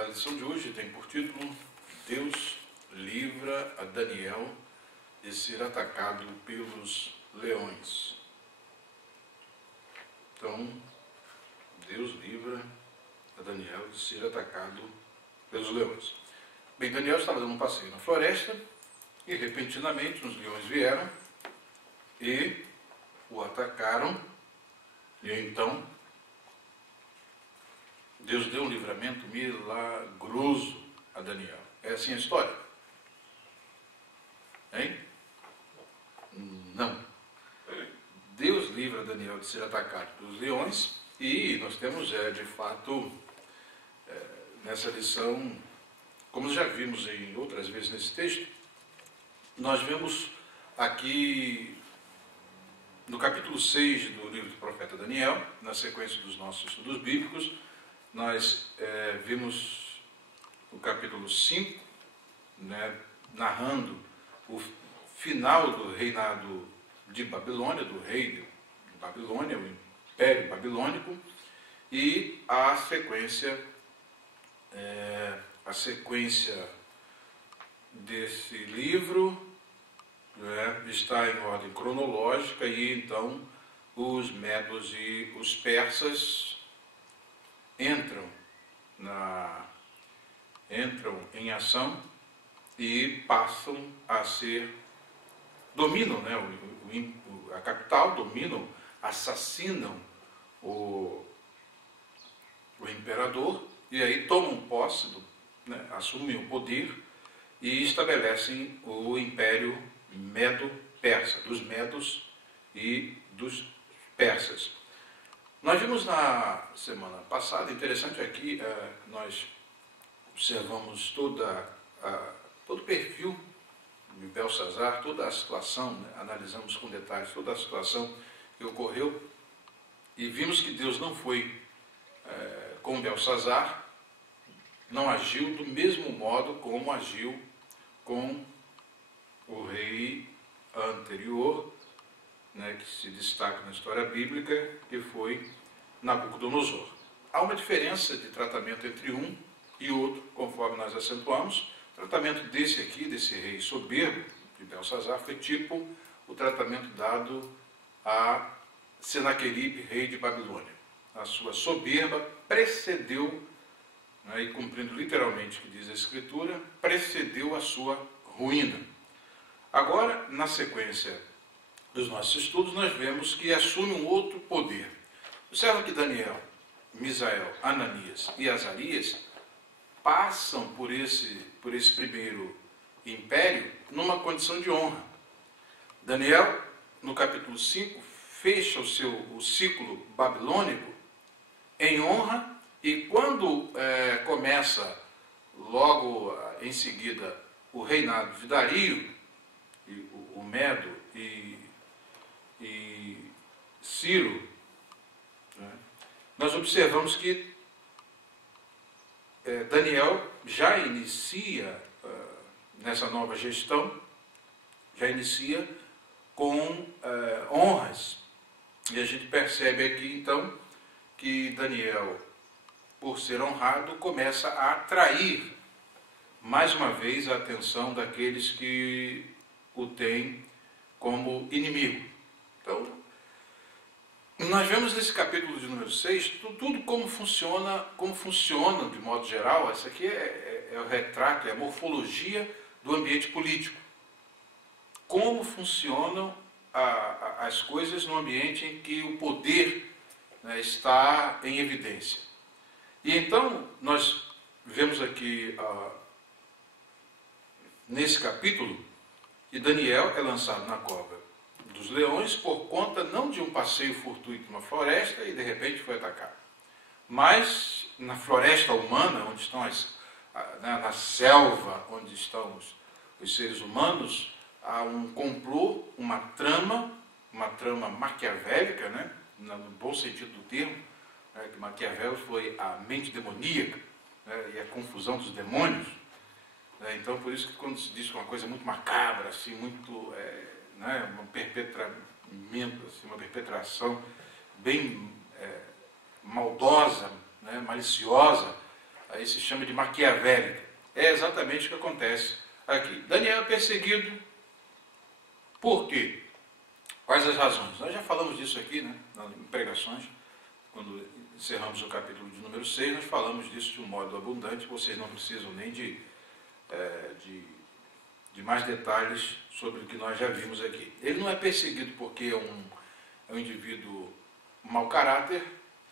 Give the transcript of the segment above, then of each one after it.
A lição de hoje tem por título: Deus livra a Daniel de ser atacado pelos leões. Então, Deus livra a Daniel de ser atacado pelos leões. Bem, Daniel estava dando um passeio na floresta e repentinamente os leões vieram e o atacaram. E então Deus deu um livramento milagroso a Daniel. É assim a história? Hein? Não. Deus livra Daniel de ser atacado pelos leões e nós temos, de fato, nessa lição, como já vimos em outras vezes nesse texto, nós vemos aqui no capítulo 6 do livro do profeta Daniel, na sequência dos nossos estudos bíblicos, nós vimos o capítulo 5, narrando o final do reinado de Babilônia, do rei de Babilônia, o Império Babilônico, e a sequência desse livro está em ordem cronológica, e então os medos e os persas entram em ação e passam a dominam a capital, dominam, assassinam o imperador, e aí tomam posse, assumem o poder e estabelecem o Império Medo-Persa, dos medos e dos persas. Nós vimos na semana passada, interessante aqui, nós observamos todo o perfil de Belsazar, toda a situação, analisamos com detalhes toda a situação que ocorreu e vimos que Deus não foi com Belsazar, não agiu do mesmo modo como agiu com o rei anterior, que se destaca na história bíblica, que foi Nabucodonosor. Há uma diferença de tratamento entre um e outro, conforme nós acentuamos. O tratamento desse aqui, desse rei soberbo, de Belsazar, foi tipo o tratamento dado a Senaqueribe, rei de Babilônia. A sua soberba precedeu, e cumprindo literalmente o que diz a Escritura, precedeu a sua ruína. Agora, na sequência dos nossos estudos, nós vemos que assume um outro poder. Observa que Daniel, Misael, Ananias e Azarias passam por esse primeiro império numa condição de honra. Daniel, no capítulo 5, fecha o ciclo babilônico em honra, e quando começa logo em seguida o reinado de Dario, o Medo e Ciro, nós observamos que Daniel já inicia, nessa nova gestão, já inicia com honras. E a gente percebe aqui, então, que Daniel, por ser honrado, começa a atrair, mais uma vez, a atenção daqueles que o têm como inimigo. Então, nós vemos nesse capítulo de número 6, tudo como funciona de modo geral. Essa aqui é o retrato, é a morfologia do ambiente político. Como funcionam as coisas no ambiente em que o poder está em evidência. E então, nós vemos aqui, nesse capítulo, que Daniel é lançado na cova dos leões por conta não de um passeio fortuito numa floresta e de repente foi atacado, mas na floresta humana, onde estão na selva, onde estão os seres humanos, há um complô, uma trama maquiavélica, no bom sentido do termo, que Maquiavel foi a mente demoníaca, e a confusão dos demônios. Então, por isso que quando se diz uma coisa muito macabra, assim, muito uma perpetração bem maldosa, maliciosa, aí se chama de maquiavélica. É exatamente o que acontece aqui. Daniel é perseguido. Por quê? Quais as razões? Nós já falamos disso aqui, né, em pregações, quando encerramos o capítulo de número 6, nós falamos disso de um modo abundante, vocês não precisam nem de mais detalhes sobre o que nós já vimos aqui. Ele não é perseguido porque é um indivíduo mau caráter,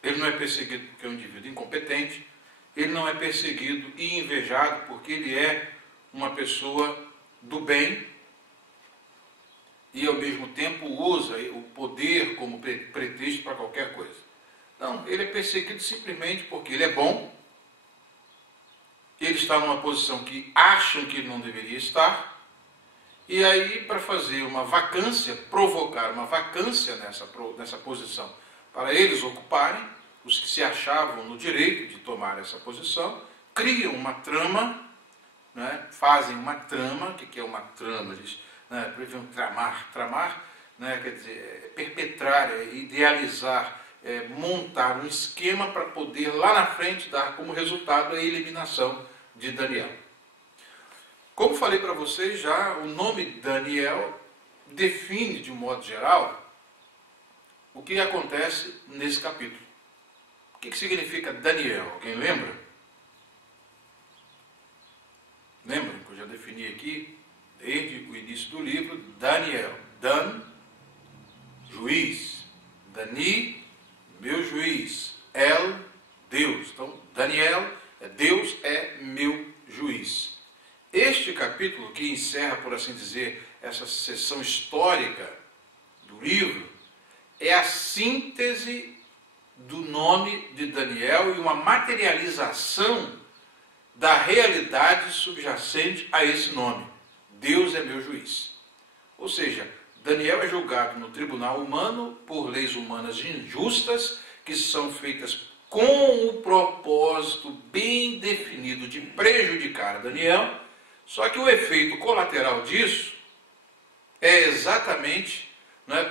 ele não é perseguido porque é um indivíduo incompetente, ele não é perseguido e invejado porque ele é uma pessoa do bem e ao mesmo tempo usa o poder como pretexto para qualquer coisa. Não, ele é perseguido simplesmente porque ele é bom, ele está numa posição que acham que ele não deveria estar, e aí para fazer uma vacância, provocar uma vacância nessa posição, para eles ocuparem, os que se achavam no direito de tomar essa posição, criam uma trama, né, fazem uma trama. O que é uma trama? Eles preferem tramar, né, quer dizer, perpetrar, idealizar, montar um esquema para poder lá na frente dar como resultado a eliminação de Daniel. Como falei para vocês já, o nome Daniel define de um modo geral o que acontece nesse capítulo. O que significa Daniel? Alguém lembra? Lembram que eu já defini aqui, desde o início do livro, Daniel. Dan, juiz. Dani, meu juiz. El, Deus. Então, Daniel, Deus é meu juiz. Este capítulo, que encerra, por assim dizer, essa seção histórica do livro, é a síntese do nome de Daniel e uma materialização da realidade subjacente a esse nome. Deus é meu juiz. Ou seja, Daniel é julgado no tribunal humano por leis humanas injustas que são feitas com o propósito bem definido de prejudicar Daniel, só que o efeito colateral disso é exatamente,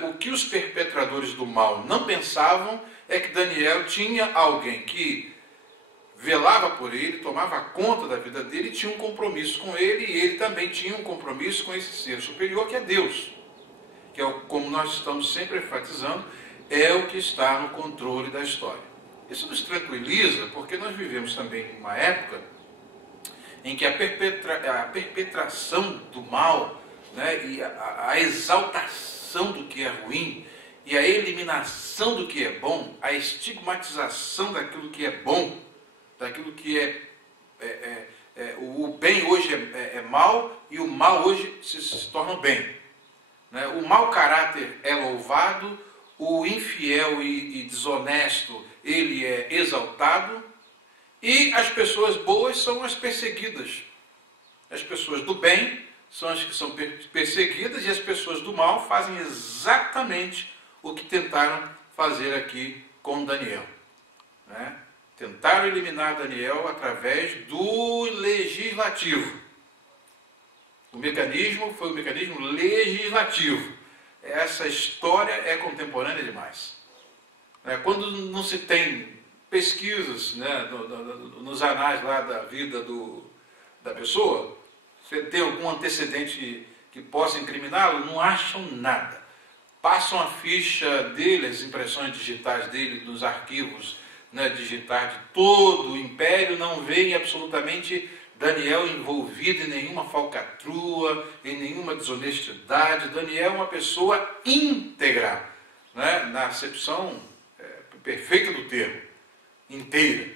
o que os perpetradores do mal não pensavam, é que Daniel tinha alguém que velava por ele, tomava conta da vida dele, tinha um compromisso com ele, e ele também tinha um compromisso com esse ser superior, que é Deus, que é, como nós estamos sempre enfatizando, é o que está no controle da história. Isso nos tranquiliza, porque nós vivemos também em uma época em que a perpetração do mal, né, e a exaltação do que é ruim, e a eliminação do que é bom, a estigmatização daquilo que é bom, daquilo que o bem hoje é mal e o mal hoje se torna bem. Né? O mau caráter é louvado, o infiel e desonesto, ele é exaltado, e as pessoas boas são as perseguidas. As pessoas do bem são as que são perseguidas, e as pessoas do mal fazem exatamente o que tentaram fazer aqui com Daniel. Né? Tentaram eliminar Daniel através do legislativo. O mecanismo foi o mecanismo legislativo. Essa história é contemporânea demais. Quando não se tem pesquisas, né, nos anais lá da vida da pessoa, você tem algum antecedente que possa incriminá-lo, não acham nada. Passam a ficha dele, as impressões digitais dele, nos arquivos, né, digitais de todo o império, não veem absolutamente Daniel envolvido em nenhuma falcatrua, em nenhuma desonestidade. Daniel é uma pessoa íntegra, né, na acepção perfeita do termo, inteira.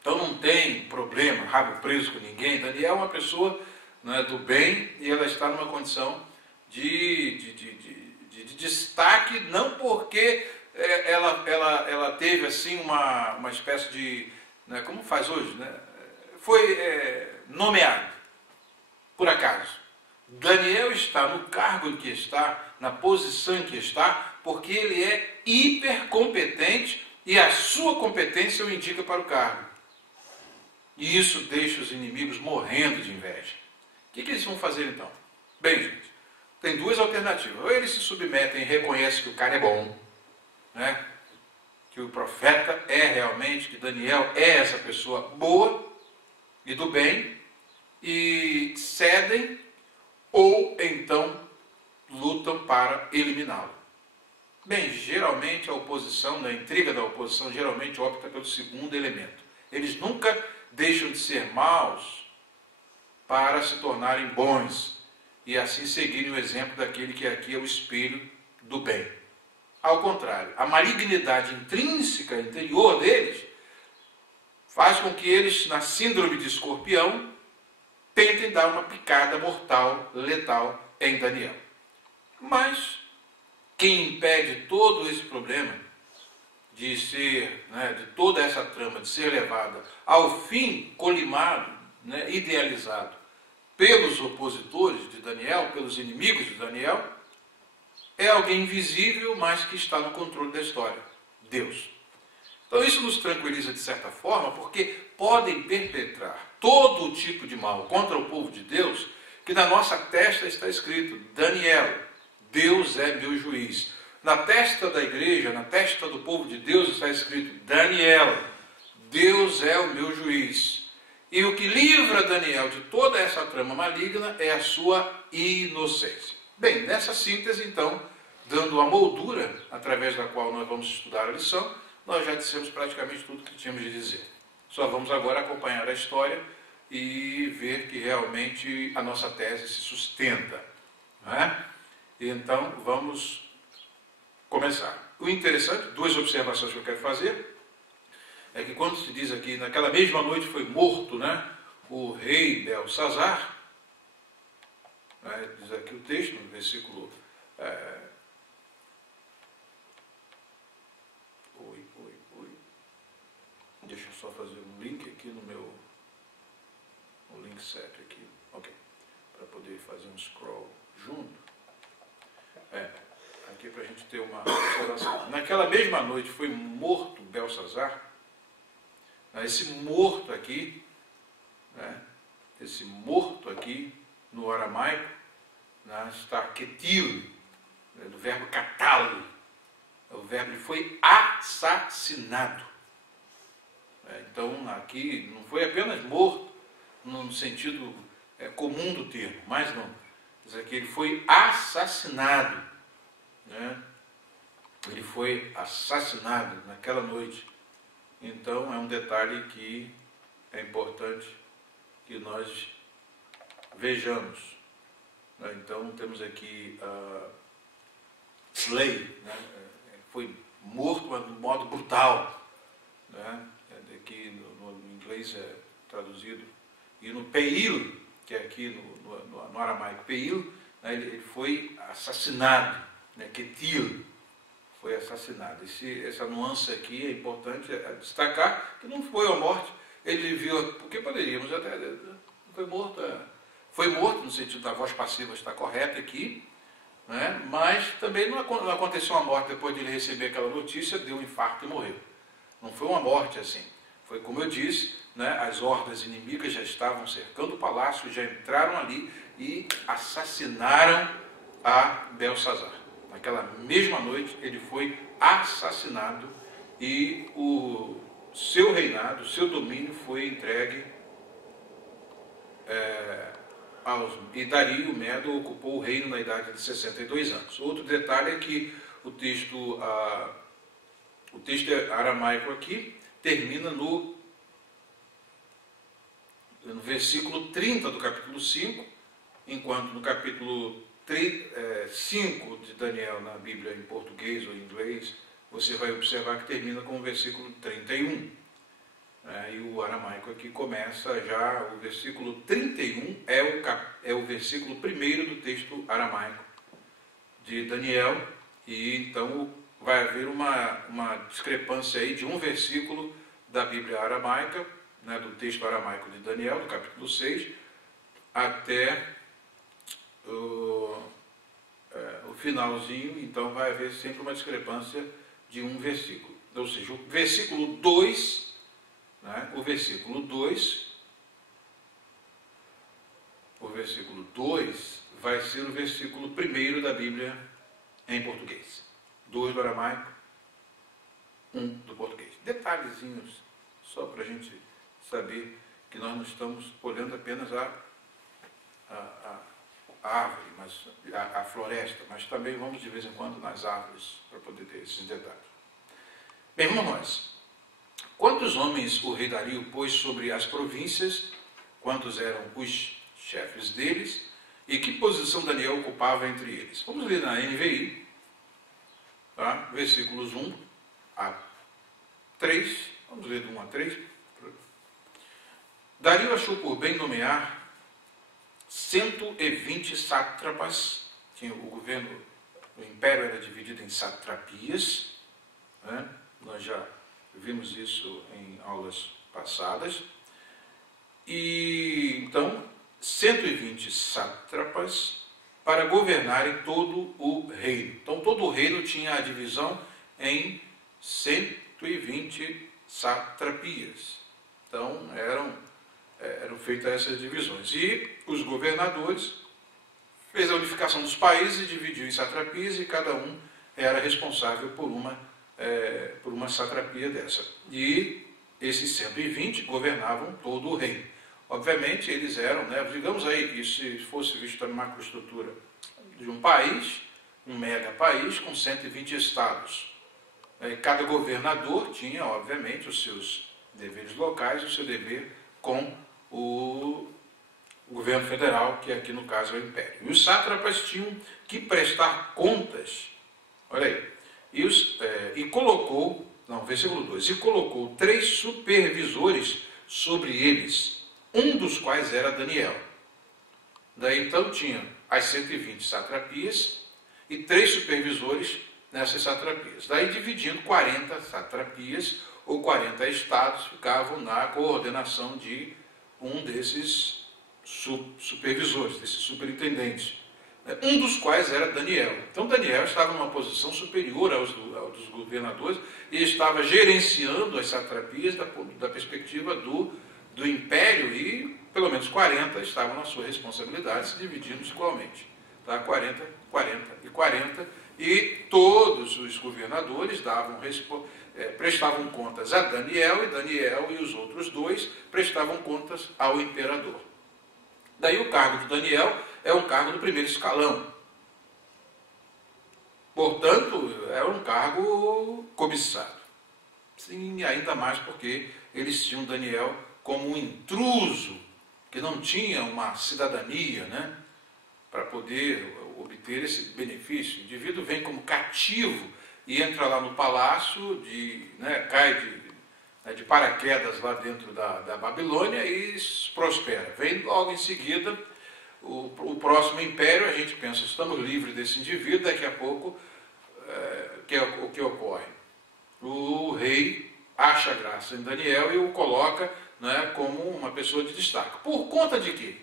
Então não tem problema, rabo preso com ninguém. Daniel é uma pessoa, né, do bem, e ela está numa condição de destaque, não porque ela teve assim uma espécie de, né, como faz hoje, né, foi nomeado por acaso. Daniel está no cargo em que está, na posição em que está, porque ele é hipercompetente e a sua competência o indica para o cargo. E isso deixa os inimigos morrendo de inveja. O que eles vão fazer então? Bem, gente, tem duas alternativas. Ou eles se submetem e reconhecem que o cara é bom, né? que o profeta é realmente, que Daniel é essa pessoa boa e do bem, e cedem ou então lutam para eliminá-lo. Bem, geralmente a oposição, a intriga da oposição, geralmente opta pelo segundo elemento. Eles nunca deixam de ser maus para se tornarem bons e assim seguirem o exemplo daquele que aqui é o espelho do bem. Ao contrário, a malignidade intrínseca, interior deles, faz com que eles, na síndrome de escorpião, tentem dar uma picada mortal, letal em Daniel. Mas quem impede todo esse problema de ser, de toda essa trama de ser levada ao fim colimado, idealizado pelos opositores de Daniel, pelos inimigos de Daniel, é alguém invisível, mas que está no controle da história, Deus. Então isso nos tranquiliza de certa forma, porque podem perpetrar todo tipo de mal contra o povo de Deus, que na nossa testa está escrito, Daniel, Deus é meu juiz. Na testa da igreja, na testa do povo de Deus está escrito, Daniel, Deus é o meu juiz. E o que livra Daniel de toda essa trama maligna é a sua inocência. Bem, nessa síntese, então, dando a moldura através da qual nós vamos estudar a lição, nós já dissemos praticamente tudo o que tínhamos de dizer. Só vamos agora acompanhar a história e ver que realmente a nossa tese se sustenta. Não é? Então, vamos começar. O interessante, duas observações que eu quero fazer, é que quando se diz aqui, naquela mesma noite foi morto, o rei Belsazar, diz aqui o texto, no versículo... Deixa eu só fazer um link aqui no meu... O link certo aqui, ok. Para poder fazer um scroll junto. Aqui para a gente ter uma observação. Naquela mesma noite foi morto Belsazar. Esse morto aqui, no aramaico, está ketil, do verbo catalo. O verbo foi assassinado. Então aqui não foi apenas morto no sentido comum do termo, mas não. Diz aqui, ele foi assassinado. Ele foi assassinado naquela noite. Então é um detalhe que é importante que nós vejamos. Então temos aqui slay, foi morto mas de modo brutal. Aqui no inglês é traduzido. E no peil, que é aqui no aramaico peil, ele foi assassinado, ketil, foi assassinado. Essa nuance aqui é importante destacar, que não foi a morte, ele viu, porque poderíamos até, foi morto no sentido da voz passiva está correta aqui, mas também não aconteceu uma morte depois de ele receber aquela notícia, deu um infarto e morreu. Não foi uma morte assim, foi como eu disse, as hordas inimigas já estavam cercando o palácio, já entraram ali e assassinaram a Belsazar. Naquela mesma noite ele foi assassinado e o seu reinado, o seu domínio foi entregue e Dario, o Medo, ocupou o reino na idade de 62 anos. Outro detalhe é que o texto aramaico aqui termina no versículo 30 do capítulo 5, enquanto no capítulo 5 de Daniel, na Bíblia em português ou em inglês, você vai observar que termina com o versículo 31. E o aramaico aqui começa já, o versículo 31 é o versículo primeiro do texto aramaico de Daniel, e então vai haver uma discrepância aí de um versículo da Bíblia aramaica, do texto aramaico de Daniel, do capítulo 6, até o finalzinho, então vai haver sempre uma discrepância de um versículo. Ou seja, o versículo 2, o versículo 2 vai ser o versículo primeiro da Bíblia em português. 2 do aramaico, 1 do português. Detalhezinhos, só para a gente saber que nós não estamos olhando apenas a árvore, a floresta, mas também vamos de vez em quando nas árvores para poder ter esses detalhes. Bem, vamos nós. Quantos homens o rei Dario pôs sobre as províncias? Quantos eram os chefes deles? E que posição Daniel ocupava entre eles? Vamos ler na NVI, tá? Versículos 1 a 3. Vamos ler do 1 a 3. Dario achou por bem nomear 120 sátrapas. O governo, o império era dividido em satrapias, né? Nós já vimos isso em aulas passadas. E então, 120 sátrapas para governarem todo o reino. Então, todo o reino tinha a divisão em 120 satrapias. Então, eram feitas essas divisões. E os governadores fez a unificação dos países e dividiu em satrapias, e cada um era responsável por uma satrapia dessa. E esses 120 governavam todo o reino. Obviamente, eles eram, digamos aí, que se fosse visto a macroestrutura de um país, um mega país com 120 estados. Cada governador tinha, obviamente, os seus deveres locais, o seu dever com o governo federal, que aqui no caso é o império. E os sátrapas tinham que prestar contas, olha aí, versículo 2, e colocou 3 supervisores sobre eles, um dos quais era Daniel. Daí então tinha as 120 satrapias e 3 supervisores nessas satrapias. Daí dividindo 40 satrapias ou 40 estados ficavam na coordenação de um desses supervisores, desses superintendentes, um dos quais era Daniel. Então Daniel estava numa posição superior aos dos governadores e estava gerenciando as satrapias da perspectiva do império, e pelo menos 40 estavam na sua responsabilidade, se dividindo igualmente. Tá? 40, 40 e 40, e todos os governadores prestavam contas a Daniel, e Daniel e os outros 2 prestavam contas ao imperador. Daí o cargo de Daniel é um cargo do primeiro escalão. Portanto, é um cargo cobiçado. Sim, ainda mais porque eles tinham Daniel como um intruso, que não tinha uma cidadania, para poder obter esse benefício. O indivíduo vem como cativo e entra lá no palácio, cai de paraquedas lá dentro da Babilônia e prospera. Vem logo em seguida o próximo império, a gente pensa, estamos livres desse indivíduo, daqui a pouco, o que ocorre? O rei acha graça em Daniel e o coloca como uma pessoa de destaque. Por conta de quê?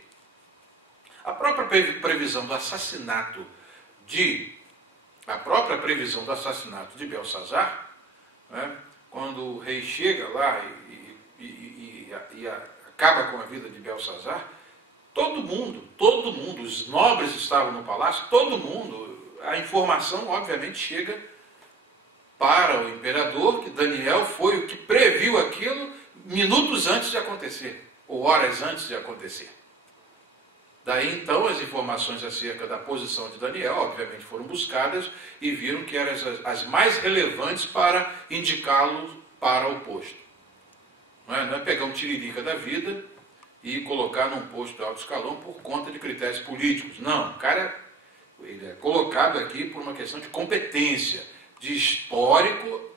A própria previsão do assassinato de Belsazar, quando o rei chega lá e acaba com a vida de Belsazar, todo mundo, os nobres estavam no palácio, todo mundo, a informação obviamente chega para o imperador que Daniel foi o que previu aquilo minutos antes de acontecer, ou horas antes de acontecer. Daí então as informações acerca da posição de Daniel, obviamente, foram buscadas e viram que eram as mais relevantes para indicá-lo para o posto. Não é pegar um tiririca da vida e colocar num posto de alto escalão por conta de critérios políticos. Não, o cara ele é colocado aqui por uma questão de competência, de histórico,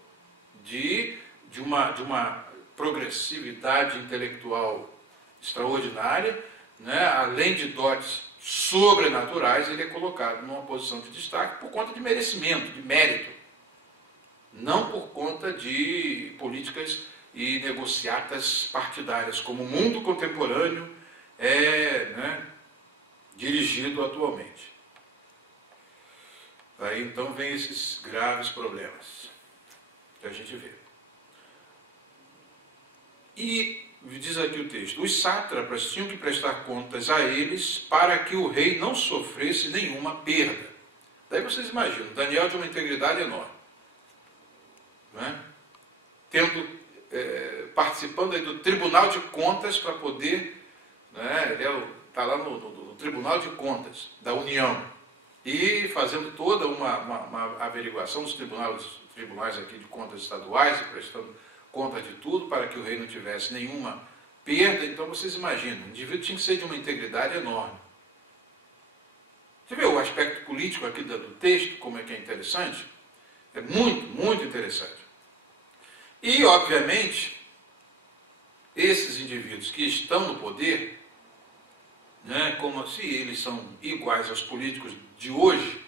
de uma progressividade intelectual extraordinária, além de dotes sobrenaturais, ele é colocado numa posição de destaque por conta de merecimento, de mérito, não por conta de políticas e negociatas partidárias, como o mundo contemporâneo é dirigido atualmente. Aí então vem esses graves problemas que a gente vê. E diz aqui o texto, os sátrapas tinham que prestar contas a eles para que o rei não sofresse nenhuma perda. Daí vocês imaginam, Daniel de uma integridade enorme. participando aí do Tribunal de Contas para poder, né, ele está lá no Tribunal de Contas da União e fazendo toda uma averiguação dos tribunais aqui de contas estaduais e prestando conta de tudo para que o rei não tivesse nenhuma perda. Então vocês imaginam, o indivíduo tinha que ser de uma integridade enorme. Você vê o aspecto político aqui do texto, como é que é interessante? É muito, muito interessante. E, obviamente, esses indivíduos que estão no poder, né, como se eles são iguais aos políticos de hoje,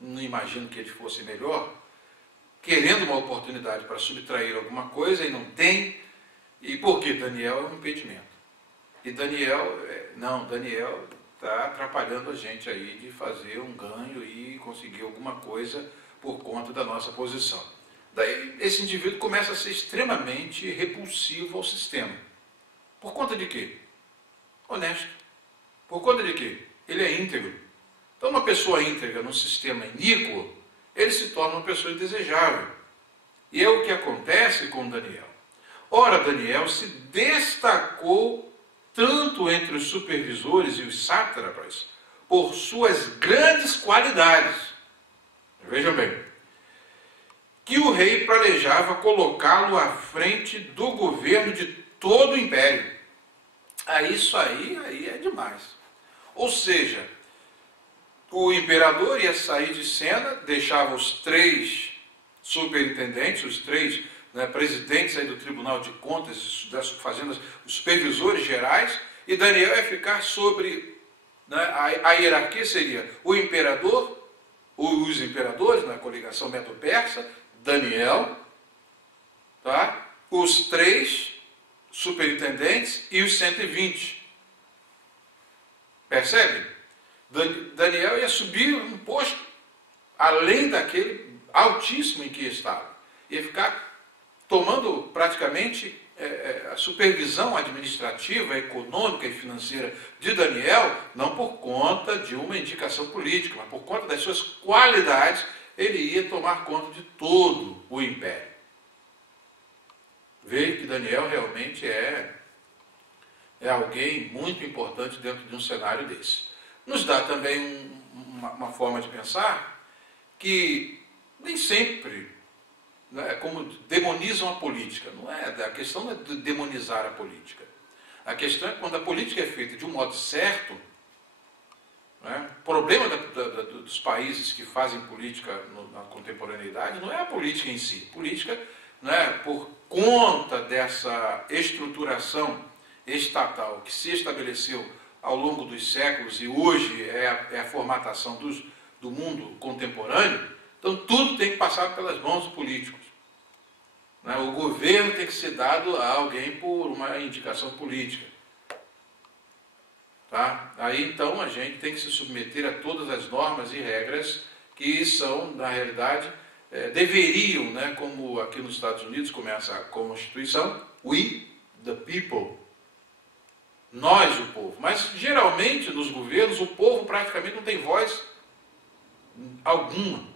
não imagino que eles fossem melhor, querendo uma oportunidade para subtrair alguma coisa e não tem. E por que Daniel é um impedimento? E Daniel está atrapalhando a gente aí de fazer um ganho e conseguir alguma coisa por conta da nossa posição. Daí esse indivíduo começa a ser extremamente repulsivo ao sistema. Por conta de quê? Honesto. Por conta de quê? Ele é íntegro. Então uma pessoa íntegra num sistema iníquo, ele se torna uma pessoa indesejável. E é o que acontece com Daniel. Ora, Daniel se destacou tanto entre os supervisores e os sátrapas por suas grandes qualidades. Vejam bem, que o rei planejava colocá-lo à frente do governo de todo o império. Isso aí é demais. Ou seja, o imperador ia sair de cena, deixava os 3 superintendentes, os 3, né, presidentes aí do Tribunal de Contas, fazendo os supervisores gerais, e Daniel ia ficar sobre, né, a hierarquia seria o imperador, os imperadores, na coligação medo-persa, Daniel, tá? Os 3 superintendentes e os 120. Percebe? Daniel ia subir um posto além daquele altíssimo em que estava. Ia ficar tomando praticamente a supervisão administrativa, econômica e financeira de Daniel, não por conta de uma indicação política, mas por conta das suas qualidades, ele ia tomar conta de todo o império. Veja que Daniel realmente é alguém muito importante dentro de um cenário desse. Nos dá também uma forma de pensar que nem sempre, né, como demonizam a política. A questão não é de demonizar a política. A questão é quando a política é feita de um modo certo. Né, o problema dos países que fazem política na contemporaneidade não é a política em si. Política, né, por conta dessa estruturação estatal que se estabeleceu ao longo dos séculos e hoje é a formatação do mundo contemporâneo, então tudo tem que passar pelas mãos dos políticos. Né? O governo tem que ser dado a alguém por uma indicação política. Tá? Aí então a gente tem que se submeter a todas as normas e regras que são, na realidade, deveriam, né, como aqui nos Estados Unidos começa a Constituição, we the people. Nós, o povo. Mas, geralmente, nos governos, o povo praticamente não tem voz alguma.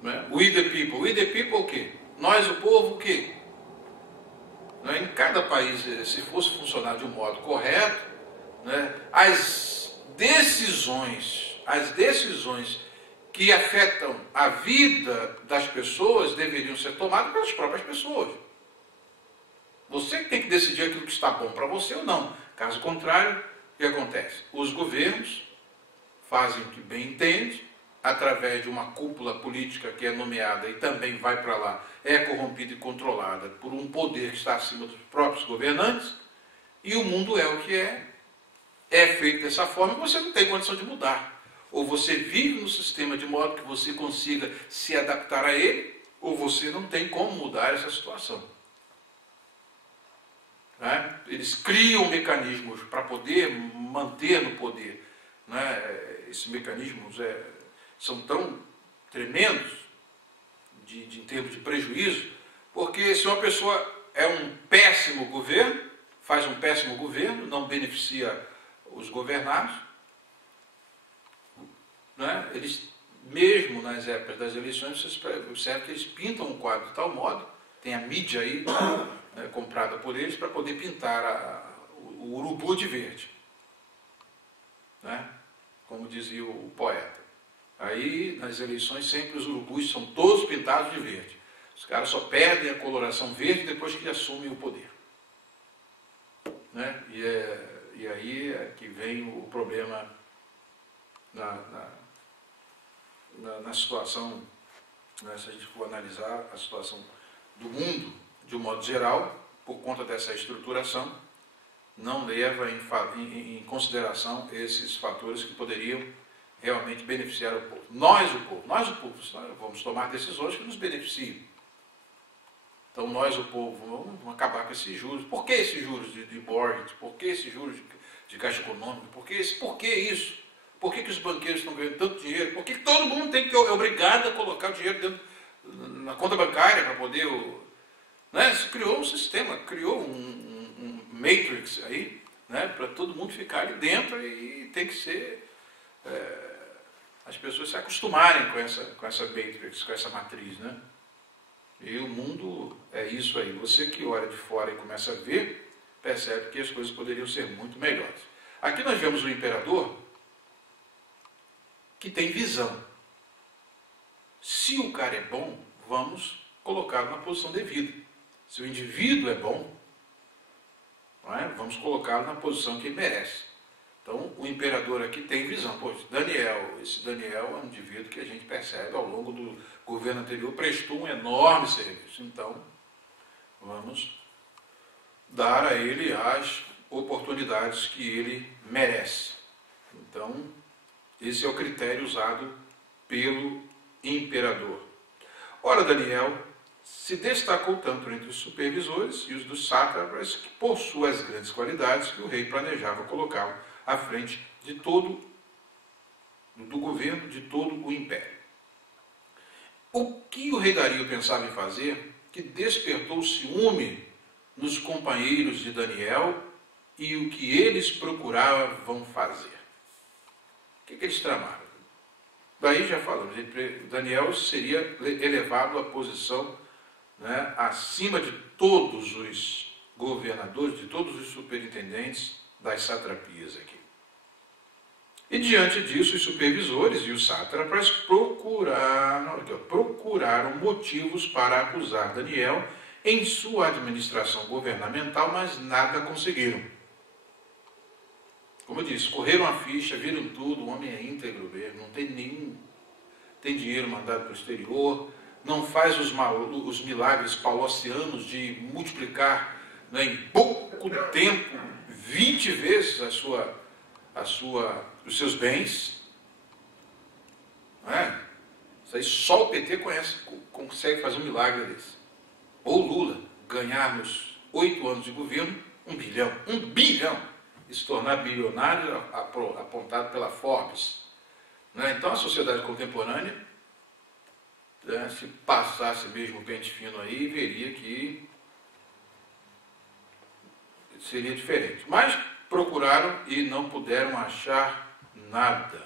Né? We the people. We the people o quê? Nós, o povo, o quê? Né? Em cada país, se fosse funcionar de um modo correto, né, as decisões que afetam a vida das pessoas deveriam ser tomadas pelas próprias pessoas. Você tem que decidir aquilo que está bom para você ou não. Caso contrário, o que acontece? Os governos fazem o que bem entende, através de uma cúpula política que é nomeada e também vai para lá, é corrompida e controlada por um poder que está acima dos próprios governantes, e o mundo é o que é feito dessa forma e você não tem condição de mudar. Ou você vive no sistema de modo que você consiga se adaptar a ele, ou você não tem como mudar essa situação. Né? Eles criam mecanismos para poder manter no poder. Né? Esses mecanismos são tão tremendos em termos de prejuízo, porque se uma pessoa é um péssimo governo, faz um péssimo governo, não beneficia os governados, né? Eles mesmo nas épocas das eleições, você observa que eles pintam um quadro de tal modo, tem a mídia aí, né, comprada por eles, para poder pintar o urubu de verde. Né? Como dizia o poeta. Aí, nas eleições, sempre os urubus são todos pintados de verde. Os caras só perdem a coloração verde depois que assumem o poder. Né? E aí é que vem o problema na situação, né, se a gente for analisar a situação do mundo, de um modo geral, por conta dessa estruturação, não leva em consideração esses fatores que poderiam realmente beneficiar o povo. Nós, o povo, vamos tomar decisões que nos beneficiem. Então, nós, o povo, vamos acabar com esses juros. Por que esses juros de mortgage? Por que esses juros de caixa econômica? Por que isso? Por que os banqueiros estão ganhando tanto dinheiro? Por que todo mundo é obrigado a colocar o dinheiro na conta bancária para poder... Né? Se criou um sistema, criou um matrix aí, né? Para todo mundo ficar ali dentro e tem que ser... as pessoas se acostumarem com essa matrix, com essa matriz, né? E o mundo é isso aí. Você que olha de fora e começa a ver, percebe que as coisas poderiam ser muito melhores. Aqui nós vemos o imperador que tem visão. Se o cara é bom, vamos colocá-lo na posição devida. Se o indivíduo é bom, não é? Vamos colocá-lo na posição que ele merece. Então, o imperador aqui tem visão. Pô, esse Daniel é um indivíduo que a gente percebe ao longo do governo anterior, prestou um enorme serviço. Então, vamos dar a ele as oportunidades que ele merece. Então, esse é o critério usado pelo imperador. Ora, Daniel se destacou tanto entre os supervisores e os dos sátrapas que, por suas grandes qualidades, que o rei planejava colocá-lo à frente do governo de todo o império. O que o rei Dario pensava em fazer, que despertou ciúme nos companheiros de Daniel e o que eles procuravam fazer. O que eles tramaram? Daí já falamos, Daniel seria elevado à posição, né, acima de todos os governadores, de todos os superintendentes das satrapias aqui. E diante disso, os supervisores e os sátrapas procuraram motivos para acusar Daniel em sua administração governamental, mas nada conseguiram. Como eu disse, correram a ficha, viram tudo, o homem é íntegro mesmo, não tem tem dinheiro mandado para o exterior, não faz os milagres palossianos de multiplicar, né, em pouco tempo 20 vezes os seus bens. Não é? Isso aí só o PT consegue fazer um milagre desse. Ou Lula ganhar nos 8 anos de governo 1 bilhão. 1 bilhão! E se tornar bilionário apontado pela Forbes. Né? Então a sociedade contemporânea, né, se passasse mesmo o pente fino aí, veria que seria diferente. Mas procuraram e não puderam achar nada.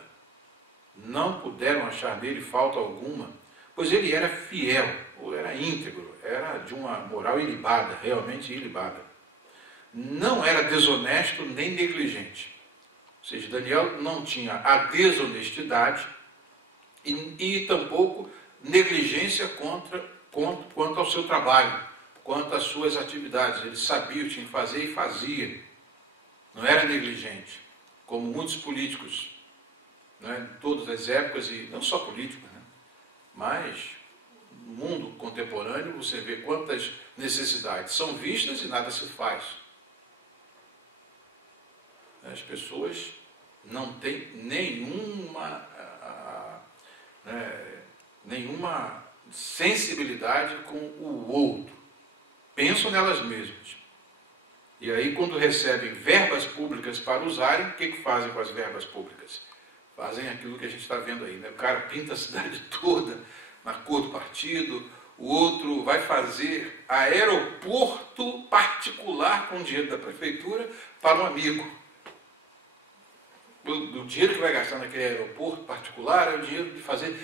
Não puderam achar nele falta alguma, pois ele era fiel, ou era íntegro, era de uma moral ilibada, realmente ilibada. Não era desonesto nem negligente. Ou seja, Daniel não tinha a desonestidade e tampouco negligência quanto ao seu trabalho, quanto às suas atividades. Ele sabia o que tinha que fazer e fazia. Não era negligente, como muitos políticos, né, em todas as épocas, e não só políticos, né, mas no mundo contemporâneo você vê quantas necessidades são vistas e nada se faz. As pessoas não têm nenhuma sensibilidade com o outro. Pensam nelas mesmas. E aí, quando recebem verbas públicas para usarem, o que fazem com as verbas públicas? Fazem aquilo que a gente está vendo aí, né? O cara pinta a cidade toda na cor do partido, o outro vai fazer aeroporto particular com dinheiro da prefeitura para um amigo. O dinheiro que vai gastar naquele aeroporto particular é o dinheiro de fazer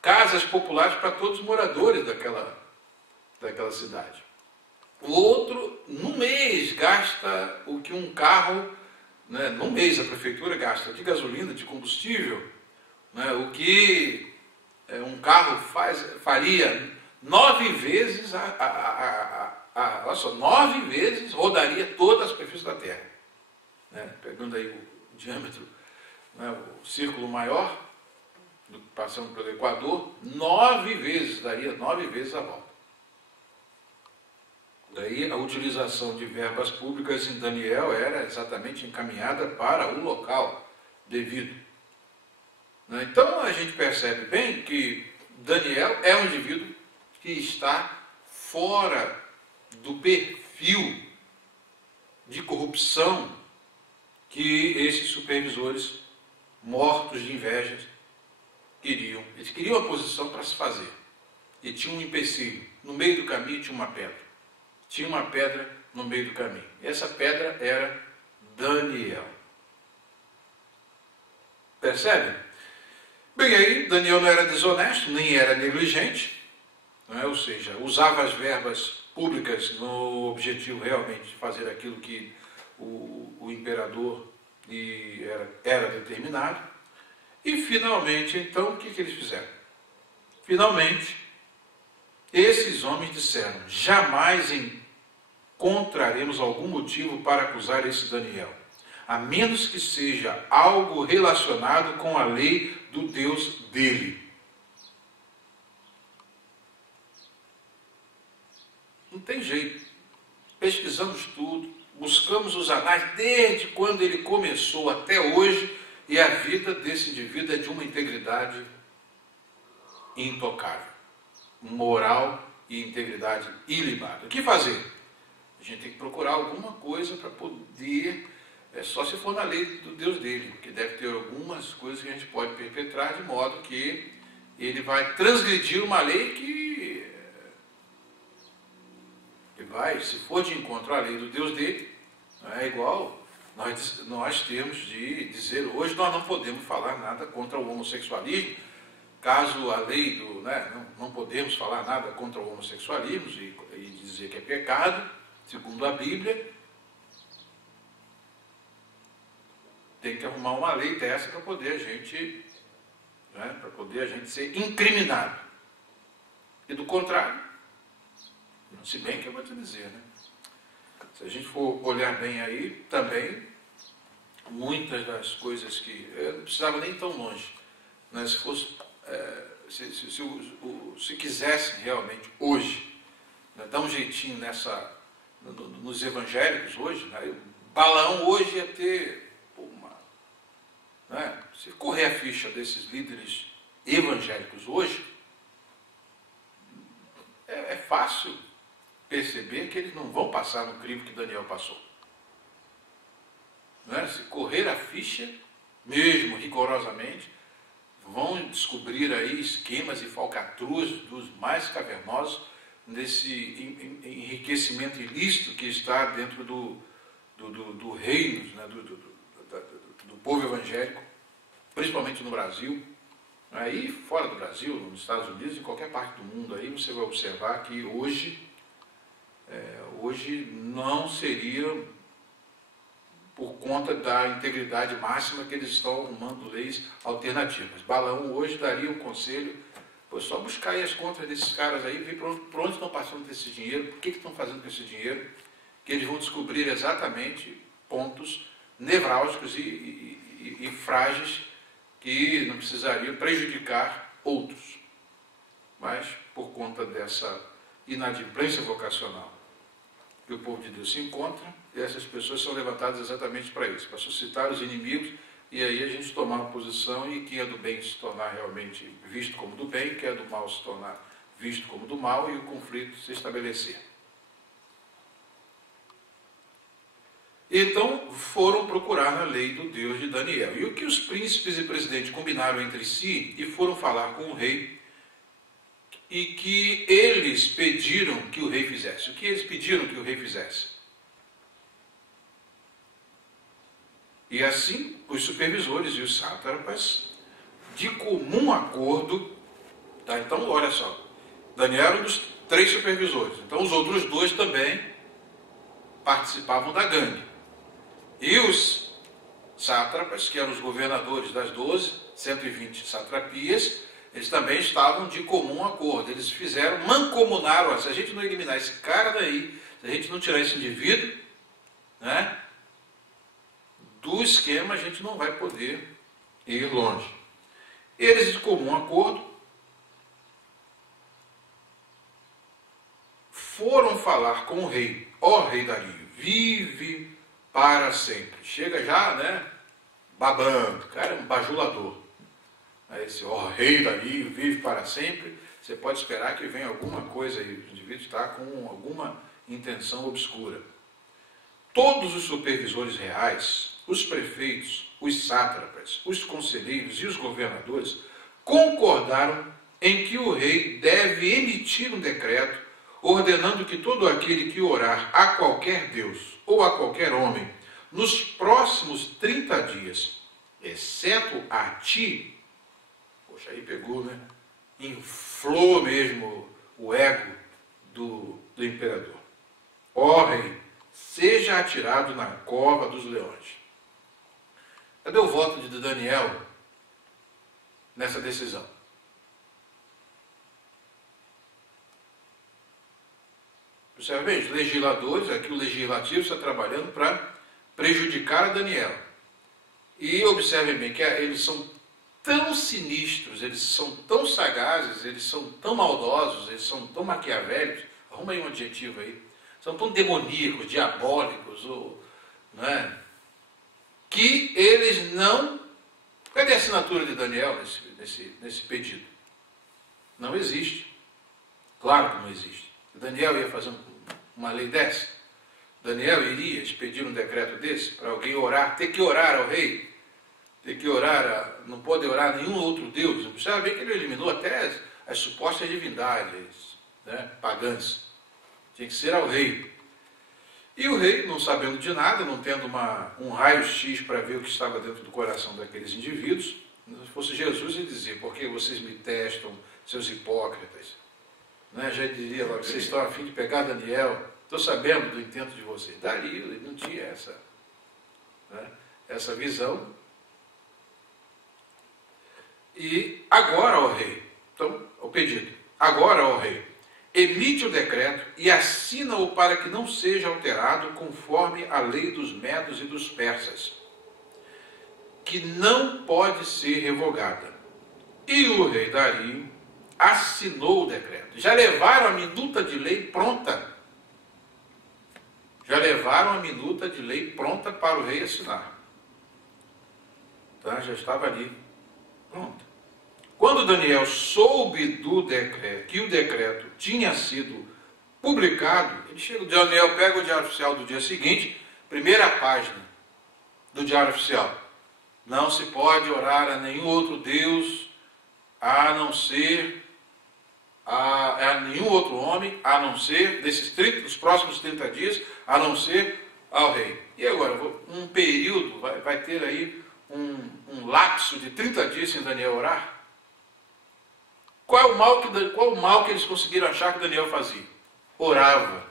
casas populares para todos os moradores daquela cidade. O outro, no mês, gasta o que um carro, né, no mês a prefeitura gasta de gasolina, de combustível, né, o que um carro faria 9 vezes, olha só, 9 vezes rodaria toda a superfície da Terra. Né, pegando aí o diâmetro, né, o círculo maior, passando pelo Equador, 9 vezes, daria 9 vezes a volta. Daí a utilização de verbas públicas em Daniel era exatamente encaminhada para o local devido. Então a gente percebe bem que Daniel é um indivíduo que está fora do perfil de corrupção que esses supervisores mortos de inveja queriam. Eles queriam a posição para se fazer. E tinha um empecilho. No meio do caminho tinha uma pedra. Tinha uma pedra no meio do caminho. Essa pedra era Daniel. Percebe? Bem, aí Daniel não era desonesto, nem era negligente, não é? Ou seja, usava as verbas públicas no objetivo realmente de fazer aquilo que o imperador era determinado. E finalmente, então, o que eles fizeram? Finalmente, esses homens disseram: jamais encontraremos algum motivo para acusar esse Daniel, a menos que seja algo relacionado com a lei do Deus dele. Não tem jeito. Pesquisamos tudo, buscamos os anais desde quando ele começou até hoje, e a vida desse indivíduo é de uma integridade intocável, moral e integridade ilibada. O que fazer? A gente tem que procurar alguma coisa para poder, só se for na lei do Deus dele, porque deve ter algumas coisas que a gente pode perpetrar de modo que ele vai transgredir uma lei que vai, se for de encontro à lei do Deus dele, é igual nós temos de dizer hoje, nós não podemos falar nada contra o homossexualismo, caso a lei não podemos falar nada contra o homossexualismo e dizer que é pecado, segundo a Bíblia, tem que arrumar uma lei dessa para poder a gente ser incriminado. E do contrário, se bem que eu vou te dizer, né? Se a gente for olhar bem aí, também, muitas das coisas que... Eu não precisava nem tão longe, né? Se fosse... se quisessem realmente hoje, né, dar um jeitinho nos evangélicos hoje, né, o Balaão hoje ia ter né, se correr a ficha desses líderes evangélicos hoje, é fácil perceber que eles não vão passar no crivo que Daniel passou. Né? Se correr a ficha, mesmo rigorosamente, vão descobrir aí esquemas e falcatruas dos mais cavernosos nesse enriquecimento ilícito que está dentro do reino, né, do povo evangélico, principalmente no Brasil, aí fora do Brasil, nos Estados Unidos, em qualquer parte do mundo, aí você vai observar que hoje não seria por conta da integridade máxima que eles estão arrumando leis alternativas. Balaão hoje daria um conselho: só buscar aí as contas desses caras aí, ver por onde estão passando esse dinheiro, por que estão fazendo com esse dinheiro, que eles vão descobrir exatamente pontos nevrálgicos e frágeis que não precisariam prejudicar outros. Mas, por conta dessa inadimplência vocacional que o povo de Deus se encontra, essas pessoas são levantadas exatamente para isso, para suscitar os inimigos, e aí a gente tomar uma posição e quem é do bem se tornar realmente visto como do bem, quem é do mal se tornar visto como do mal, e o conflito se estabelecer. Então foram procurar na lei do Deus de Daniel. E o que os príncipes e presidentes combinaram entre si e foram falar com o rei, e que eles pediram que o rei fizesse. O que eles pediram que o rei fizesse? E assim, os supervisores e os sátrapas, de comum acordo, tá? Então, olha só, Daniel era um dos 3 supervisores, então os outros 2 também participavam da gangue. E os sátrapas, que eram os governadores das 120 satrapias, eles também estavam de comum acordo. Eles mancomunaram, se a gente não eliminar esse cara daí, se a gente não tirar esse indivíduo, né, do esquema, a gente não vai poder ir longe. Eles, de comum acordo, foram falar com o rei. Ó rei Dario, vive para sempre. Chega já, né, babando, o cara é um bajulador. Aí esse rei Dario vive para sempre, você pode esperar que venha alguma coisa aí, o indivíduo está com alguma intenção obscura. Todos os supervisores reais, os prefeitos, os sátrapas, os conselheiros e os governadores concordaram em que o rei deve emitir um decreto ordenando que todo aquele que orar a qualquer Deus ou a qualquer homem nos próximos 30 dias, exceto a ti, poxa, aí pegou, né? Inflou mesmo o ego do imperador. Ó rei, seja atirado na cova dos leões. Cadê o voto de Daniel nessa decisão? Observe bem, os legisladores, aqui o legislativo está trabalhando para prejudicar a Daniel. E observem bem que eles são tão sinistros, eles são tão sagazes, eles são tão maldosos, eles são tão maquiavélicos, arruma aí um adjetivo aí, são tão demoníacos, diabólicos, né, que eles não... Cadê a assinatura de Daniel nesse pedido? Não existe. Claro que não existe. Daniel ia fazer uma lei dessa? Daniel iria expedir um decreto desse para alguém orar, ter que orar ao rei? Ter que orar, não pode orar a nenhum outro Deus. Observe bem que ele eliminou até as supostas divindades, né, pagãs. Tinha que ser ao rei. E o rei, não sabendo de nada, não tendo um raio-x para ver o que estava dentro do coração daqueles indivíduos, se fosse Jesus, ele dizia: porque vocês me testam, seus hipócritas? Né, já diria logo: vocês estão a fim de pegar Daniel, estou sabendo do intento de vocês. Dario, ele não tinha essa visão. E agora, ó rei, então, o pedido, agora, ó rei, emite o decreto e assina-o para que não seja alterado conforme a lei dos medos e dos persas, que não pode ser revogada. E o rei Dario assinou o decreto. Já levaram a minuta de lei pronta. Já levaram a minuta de lei pronta para o rei assinar. Tá? Já estava ali. Pronto. Quando Daniel soube do decreto, que o decreto tinha sido publicado, ele chega, Daniel pega o Diário Oficial do dia seguinte, primeira página do Diário Oficial. Não se pode orar a nenhum outro Deus, a não ser a nenhum outro homem, a não ser, dos próximos 30 dias, a não ser ao rei. E agora, um período, vai ter aí um lapso de 30 dias sem Daniel orar? Qual o mal que eles conseguiram achar que Daniel fazia? Orava.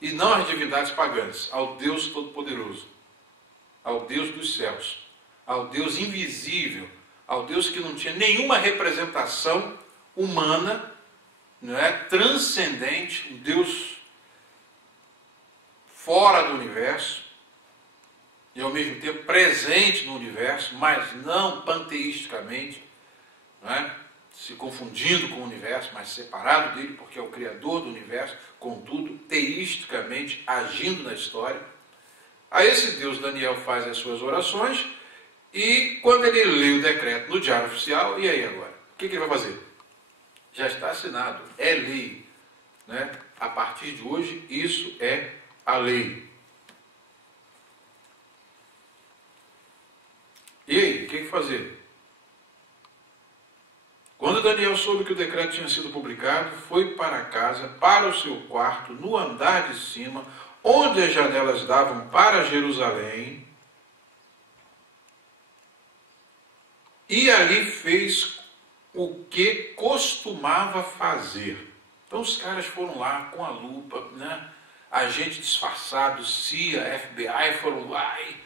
E não às divindades pagãs, ao Deus Todo-Poderoso, ao Deus dos céus, ao Deus invisível, ao Deus que não tinha nenhuma representação humana, não é, transcendente, um Deus fora do universo, e ao mesmo tempo presente no universo, mas não panteisticamente, não é, se confundindo com o universo, mas separado dele, porque é o Criador do universo, contudo, teisticamente agindo na história. A esse Deus Daniel faz as suas orações, e quando ele lê o decreto no Diário Oficial, e aí agora? O que ele vai fazer? Já está assinado, é lei. Né? A partir de hoje, isso é a lei. E aí, o que fazer? Quando Daniel soube que o decreto tinha sido publicado, foi para casa, para o seu quarto, no andar de cima, onde as janelas davam para Jerusalém, e ali fez o que costumava fazer. Então os caras foram lá com a lupa, né? Agente disfarçado, CIA, FBI, foram lá e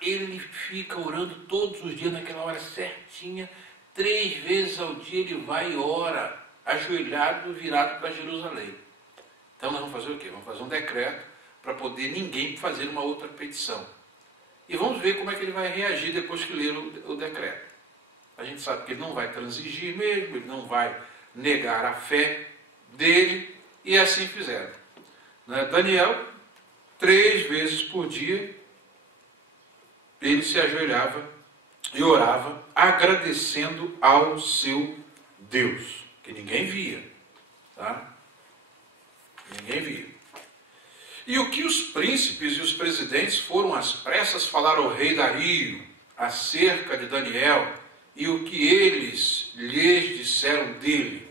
ele fica orando todos os dias naquela hora certinha, 3 vezes ao dia ele vai e ora, ajoelhado, virado para Jerusalém. Então nós vamos fazer o quê? Vamos fazer um decreto para poder ninguém fazer uma outra petição. E vamos ver como é que ele vai reagir depois que ler o decreto. A gente sabe que ele não vai transigir mesmo, ele não vai negar a fé dele, e assim fizeram. Daniel, 3 vezes por dia, ele se ajoelhava e orava, agradecendo ao seu Deus, que ninguém via, tá? Ninguém via. E o que os príncipes e os presidentes foram às pressas falar ao rei Dario acerca de Daniel e o que eles lhes disseram dele?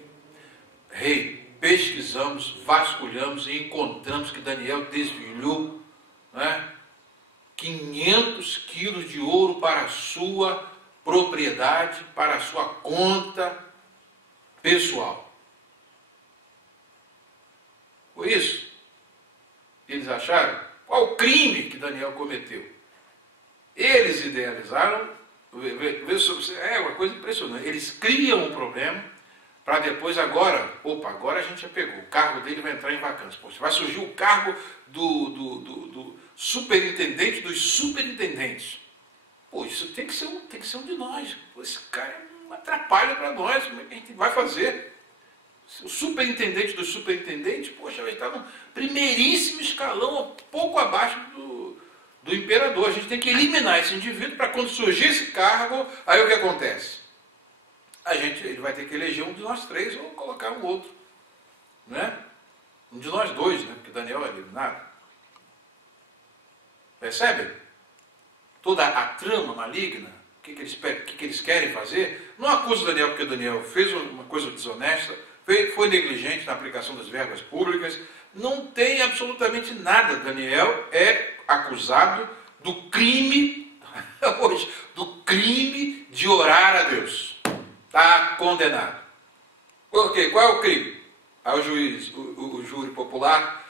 Rei, pesquisamos, vasculhamos e encontramos que Daniel desviou, né, 500 quilos de ouro para a sua propriedade, para a sua conta pessoal. Foi isso? Eles acharam? Qual o crime que Daniel cometeu? Eles idealizaram, é uma coisa impressionante, eles criam um problema para depois agora a gente já pegou, o cargo dele vai entrar em vacância. Poxa, vai surgir o cargo do superintendente dos superintendentes. Pô, isso tem que ser um de nós. Pô, esse cara é um atrapalho para nós, como é que a gente vai fazer? O superintendente dos superintendentes, poxa, vai estar no primeiríssimo escalão, pouco abaixo do imperador. A gente tem que eliminar esse indivíduo para quando surgir esse cargo, aí o que acontece? Ele vai ter que eleger um de nós 3 ou colocar um outro, né? Um de nós 2, né? Porque Daniel é eliminado. Percebem? Toda a trama maligna, o que eles querem fazer? Não acusa Daniel porque Daniel fez uma coisa desonesta, foi negligente na aplicação das verbas públicas, não tem absolutamente nada. Daniel é acusado do crime, hoje, do crime de orar a Deus. Está condenado. Por quê? Qual é o crime? Aí o juiz, o júri popular,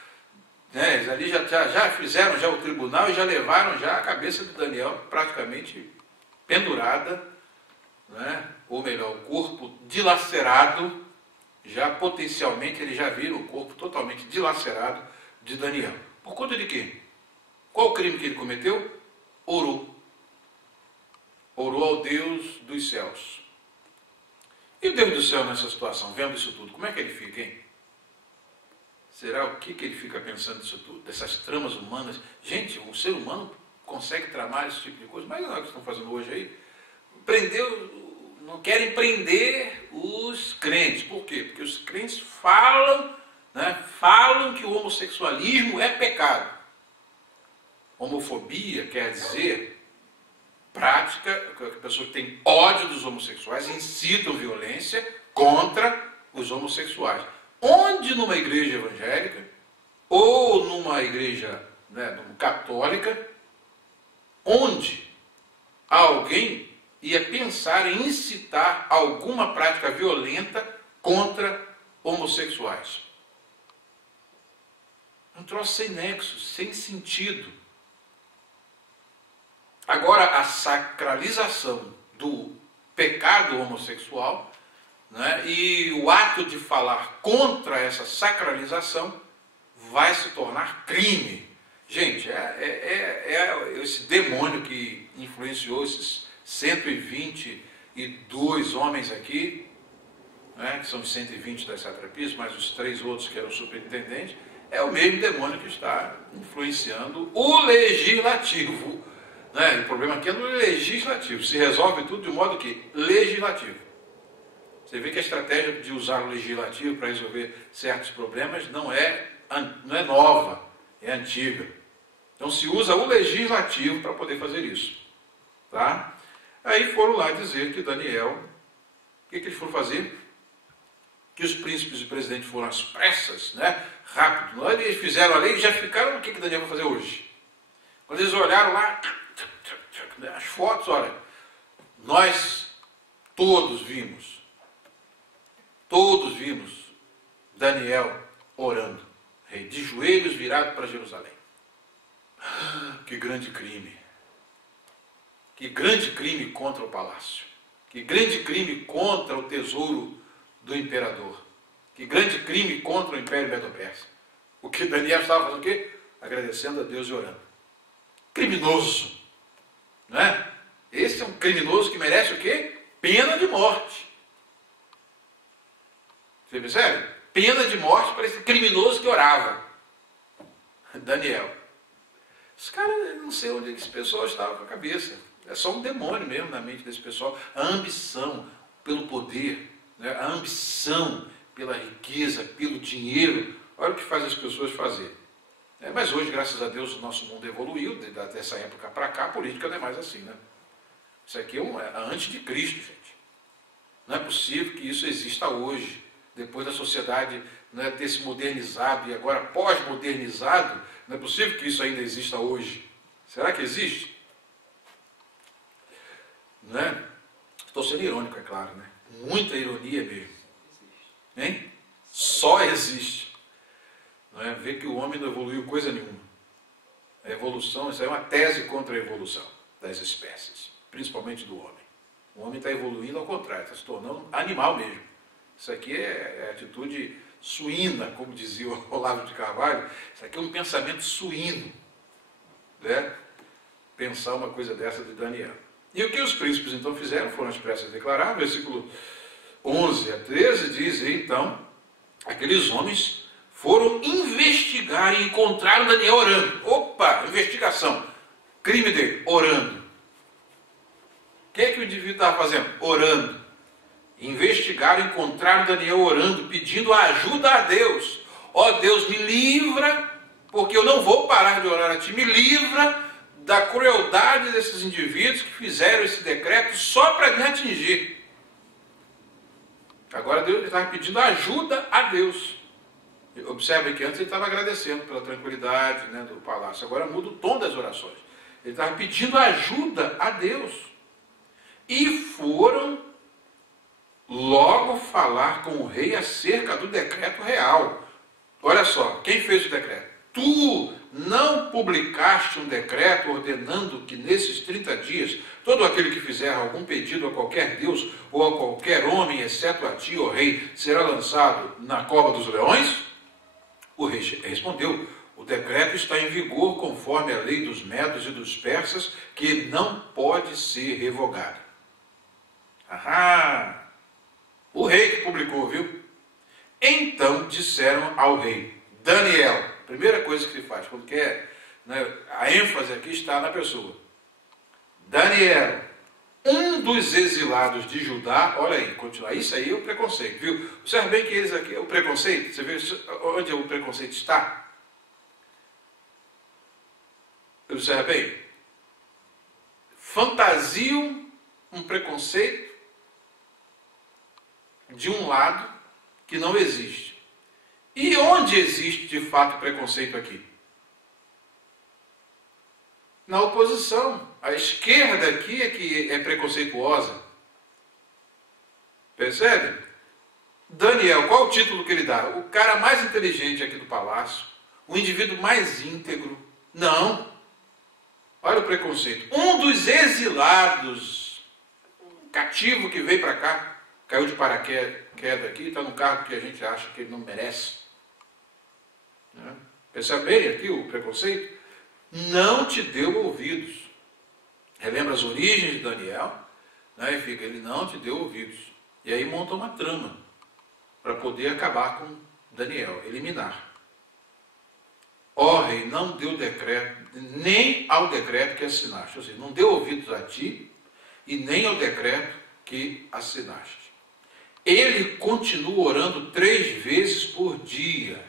né, eles ali já fizeram o tribunal e já levaram já a cabeça de Daniel praticamente pendurada, né, ou melhor, o corpo dilacerado, já potencialmente eles já viram o corpo totalmente dilacerado de Daniel. Por conta de quê? Qual o crime que ele cometeu? Orou. Orou ao Deus dos céus. E o Deus do céu nessa situação, vendo isso tudo, como é que ele fica, hein? Será o que ele fica pensando disso tudo? Dessas tramas humanas? Gente, o ser humano consegue tramar esse tipo de coisa, mas não é o que estão fazendo hoje aí. Não querem prender os crentes. Por quê? Porque os crentes falam que o homossexualismo é pecado. Homofobia quer dizer prática, que a pessoa que tem ódio dos homossexuais incitam violência contra os homossexuais. Onde numa igreja evangélica ou numa igreja, né, católica, onde alguém ia pensar em incitar alguma prática violenta contra homossexuais? Um troço sem nexo, sem sentido. Agora, a sacralização do pecado homossexual, né, e o ato de falar contra essa sacralização vai se tornar crime. Gente, é esse demônio que influenciou esses 122 homens aqui, né, que são os 120 das satrapias, mais os 3 outros que eram superintendentes, é o mesmo demônio que está influenciando o legislativo. Né? O problema aqui é no legislativo. Se resolve tudo de modo que legislativo. Você vê que a estratégia de usar o legislativo para resolver certos problemas não é nova, é antiga. Então se usa o legislativo para poder fazer isso. Tá? Aí foram lá dizer que Daniel, o que eles foram fazer? Que os príncipes e o presidente foram às pressas, né? Rápido. Eles fizeram a lei e já ficaram, o que Daniel vai fazer hoje? Quando eles olharam lá, as fotos, olha, Nós todos vimos Daniel orando, rei, de joelhos virado para Jerusalém. Que grande crime! Que grande crime contra o palácio! Que grande crime contra o tesouro do imperador! Que grande crime contra o Império Medo-Persa! O que Daniel estava fazendo o quê? Agradecendo a Deus e orando. Criminoso! Não é? Esse é um criminoso que merece o quê? Pena de morte. Você percebe? Pena de morte para esse criminoso que orava. Daniel. Os caras, não sei onde esse pessoal estava com a cabeça. É só um demônio mesmo na mente desse pessoal. A ambição pelo poder, né? A ambição pela riqueza, pelo dinheiro. Olha o que faz as pessoas fazer. Mas hoje, graças a Deus, o nosso mundo evoluiu. Dessa época para cá, a política não é mais assim, né? Isso aqui é antes de Cristo, gente. Não é possível que isso exista hoje, depois da sociedade, né, ter se modernizado e agora pós-modernizado. Não é possível que isso ainda exista hoje. Será que existe? Né? Estou sendo irônico, é claro, né? Muita ironia mesmo. Hein? Só existe. Não é? Ver que o homem não evoluiu coisa nenhuma. A evolução, isso aí é uma tese contra a evolução das espécies, principalmente do homem. O homem está evoluindo ao contrário, está se tornando animal mesmo. Isso aqui é atitude suína, como dizia o Olavo de Carvalho. Isso aqui é um pensamento suíno, né? Pensar uma coisa dessa de Daniel. E o que os príncipes então fizeram? Foram as pressas declaradas. Versículo 11 a 13 diz: então, aqueles homens foram investigar e encontraram Daniel orando. Opa, investigação. Crime dele, orando. O que é que o indivíduo estava fazendo? Orando. Investigaram, encontraram Daniel orando, pedindo ajuda a Deus. Ó Deus, me livra, porque eu não vou parar de orar a Ti. Me livra da crueldade desses indivíduos que fizeram esse decreto só para me atingir. Agora Deus estava pedindo ajuda a Deus. Observe que antes ele estava agradecendo pela tranquilidade, né, do palácio. Agora muda o tom das orações. Ele estava pedindo ajuda a Deus. E foram logo falar com o rei acerca do decreto real. Olha só, quem fez o decreto? Tu não publicaste um decreto ordenando que nesses 30 dias, todo aquele que fizer algum pedido a qualquer Deus ou a qualquer homem, exceto a ti, ó rei, será lançado na cova dos leões? O rei respondeu: o decreto está em vigor conforme a lei dos medos e dos persas, que não pode ser revogada. Ahá! O rei que publicou, viu? Então disseram ao rei: Daniel, primeira coisa que se faz quando quer, né, a ênfase aqui está na pessoa. Daniel, um dos exilados de Judá, olha aí, continua, isso aí é o preconceito, viu? Observe bem que eles aqui, o preconceito, você vê onde o preconceito está? Observe bem, fantasiam um preconceito de um lado que não existe. E onde existe de fato preconceito aqui? Na oposição. A esquerda aqui é que é preconceituosa. Percebe? Daniel, qual o título que ele dá? O cara mais inteligente aqui do palácio, o indivíduo mais íntegro. Não. Olha o preconceito. Um dos exilados, um cativo que veio para cá, caiu de paraquedas aqui, está num cargo que a gente acha que ele não merece. Né? Percebe bem aqui o preconceito? Não te deu ouvidos. Relembra as origens de Daniel, né? E fica, ele não te deu ouvidos. E aí monta uma trama para poder acabar com Daniel, eliminar. Ó rei, não deu decreto, nem ao decreto que assinaste. Ou seja, não deu ouvidos a ti e nem ao decreto que assinaste. Ele continua orando 3 vezes por dia.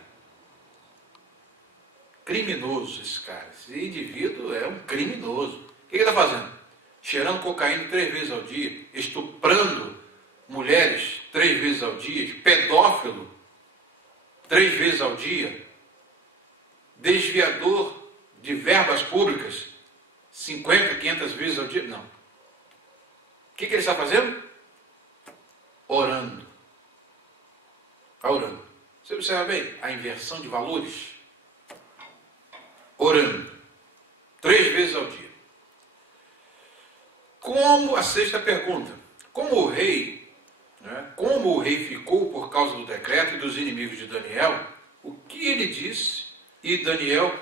Criminoso esse cara. Esse indivíduo é um criminoso. O que ele está fazendo? Cheirando cocaína 3 vezes ao dia, estuprando mulheres 3 vezes ao dia, pedófilo 3 vezes ao dia, desviador de verbas públicas 50, 500 vezes ao dia. Não. O que ele está fazendo? Orando. Está orando. Você observa bem a inversão de valores? Orando. 3 vezes ao dia. Como a sexta pergunta, como o rei ficou por causa do decreto e dos inimigos de Daniel, o que ele disse e Daniel,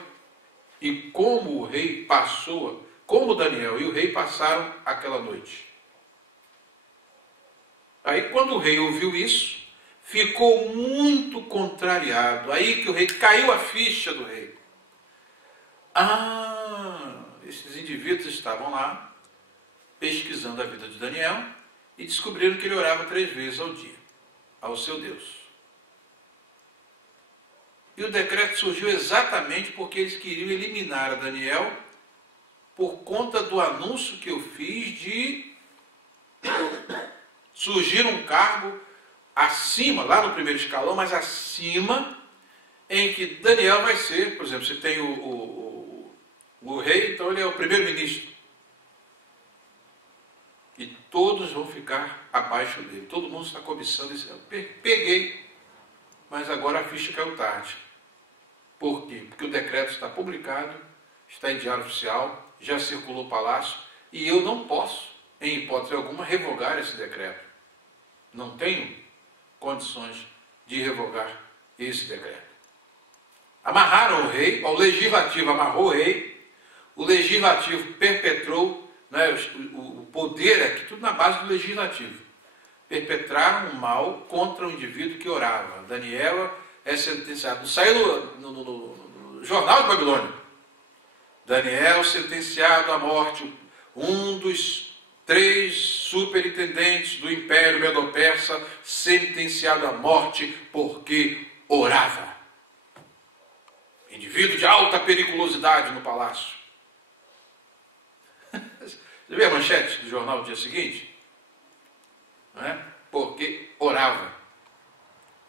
e como o rei passou, como Daniel e o rei passaram aquela noite. Aí quando o rei ouviu isso, ficou muito contrariado. Aí que o rei, caiu a ficha do rei. Esses indivíduos estavam lá, pesquisando a vida de Daniel, e descobriram que ele orava 3 vezes ao dia, ao seu Deus. E o decreto surgiu exatamente porque eles queriam eliminar a Daniel por conta do anúncio que eu fiz de surgir um cargo acima, lá no primeiro escalão, mas acima, em que Daniel vai ser, por exemplo, se tem o rei, então ele é o primeiro-ministro. E todos vão ficar abaixo dele. Todo mundo está cobiçando esse. Peguei, mas agora a ficha caiu tarde. Por quê? Porque o decreto está publicado, está em diário oficial, já circulou o palácio, e eu não posso, em hipótese alguma, revogar esse decreto. Não tenho condições de revogar esse decreto. Amarraram o rei, o legislativo amarrou o rei, o legislativo perpetrou, né, o poder aqui, tudo na base do legislativo. Perpetraram um mal contra o indivíduo que orava. Daniel é sentenciado. Saiu no jornal de Babilônia. Daniel sentenciado à morte, um dos 3 superintendentes do Império Medo-Persa, sentenciado à morte porque orava. Indivíduo de alta periculosidade no palácio. Você vê a manchete do jornal do dia seguinte? Não é? Porque orava.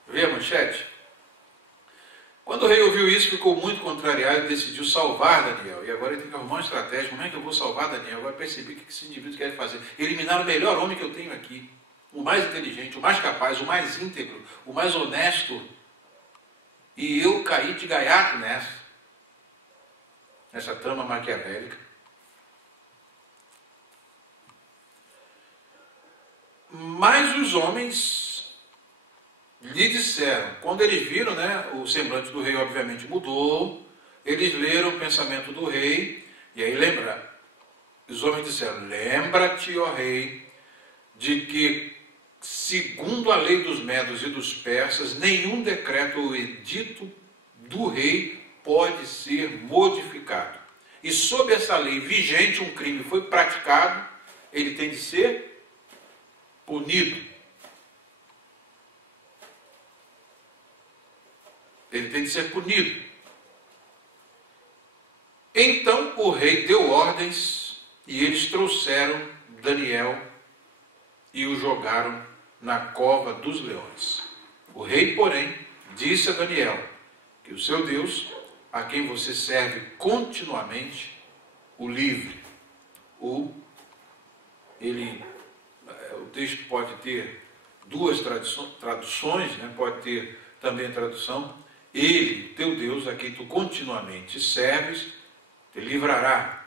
Vê a manchete? Quando o rei ouviu isso, ficou muito contrariado e decidiu salvar Daniel. E agora ele tem que arrumar uma estratégia. Como é que eu vou salvar Daniel? Agora percebi o que esse indivíduo quer fazer. Eliminar o melhor homem que eu tenho aqui. O mais inteligente, o mais capaz, o mais íntegro, o mais honesto. E eu caí de gaiato nessa trama maquiavélica. Mas os homens lhe disseram, quando eles viram, né, o semblante do rei obviamente mudou, eles leram o pensamento do rei, e aí os homens disseram, lembra-te, ó rei, de que, segundo a lei dos medos e dos persas, nenhum decreto ou edito do rei pode ser modificado. E sob essa lei vigente, um crime foi praticado, ele tem de ser punido. Ele tem de ser punido. Então o rei deu ordens e eles trouxeram Daniel e o jogaram na cova dos leões. O rei, porém, disse a Daniel que o seu Deus, a quem você serve continuamente, o livre. O texto pode ter 2 traduções, né? Pode ter também a tradução, ele, teu Deus, a quem tu continuamente serves, te livrará.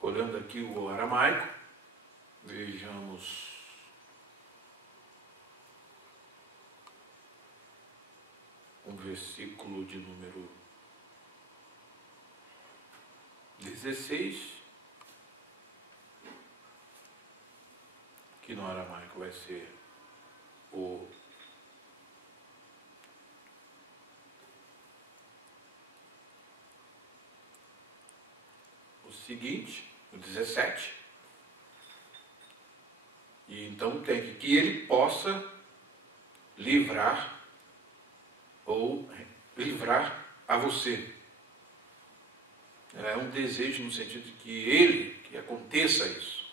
Olhando aqui o aramaico, vejamos um versículo de número 16, que no aramaico vai ser o seguinte, o 17. E então tem que ele possa livrar ou livrar a você. É um desejo no sentido de que aconteça isso.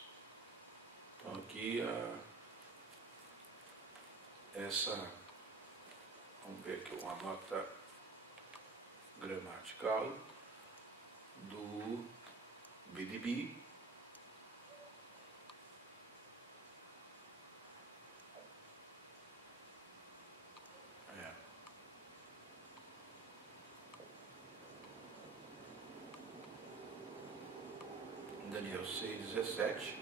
Então aqui vamos ver aqui uma nota gramatical do BDB. Daniel 6:17.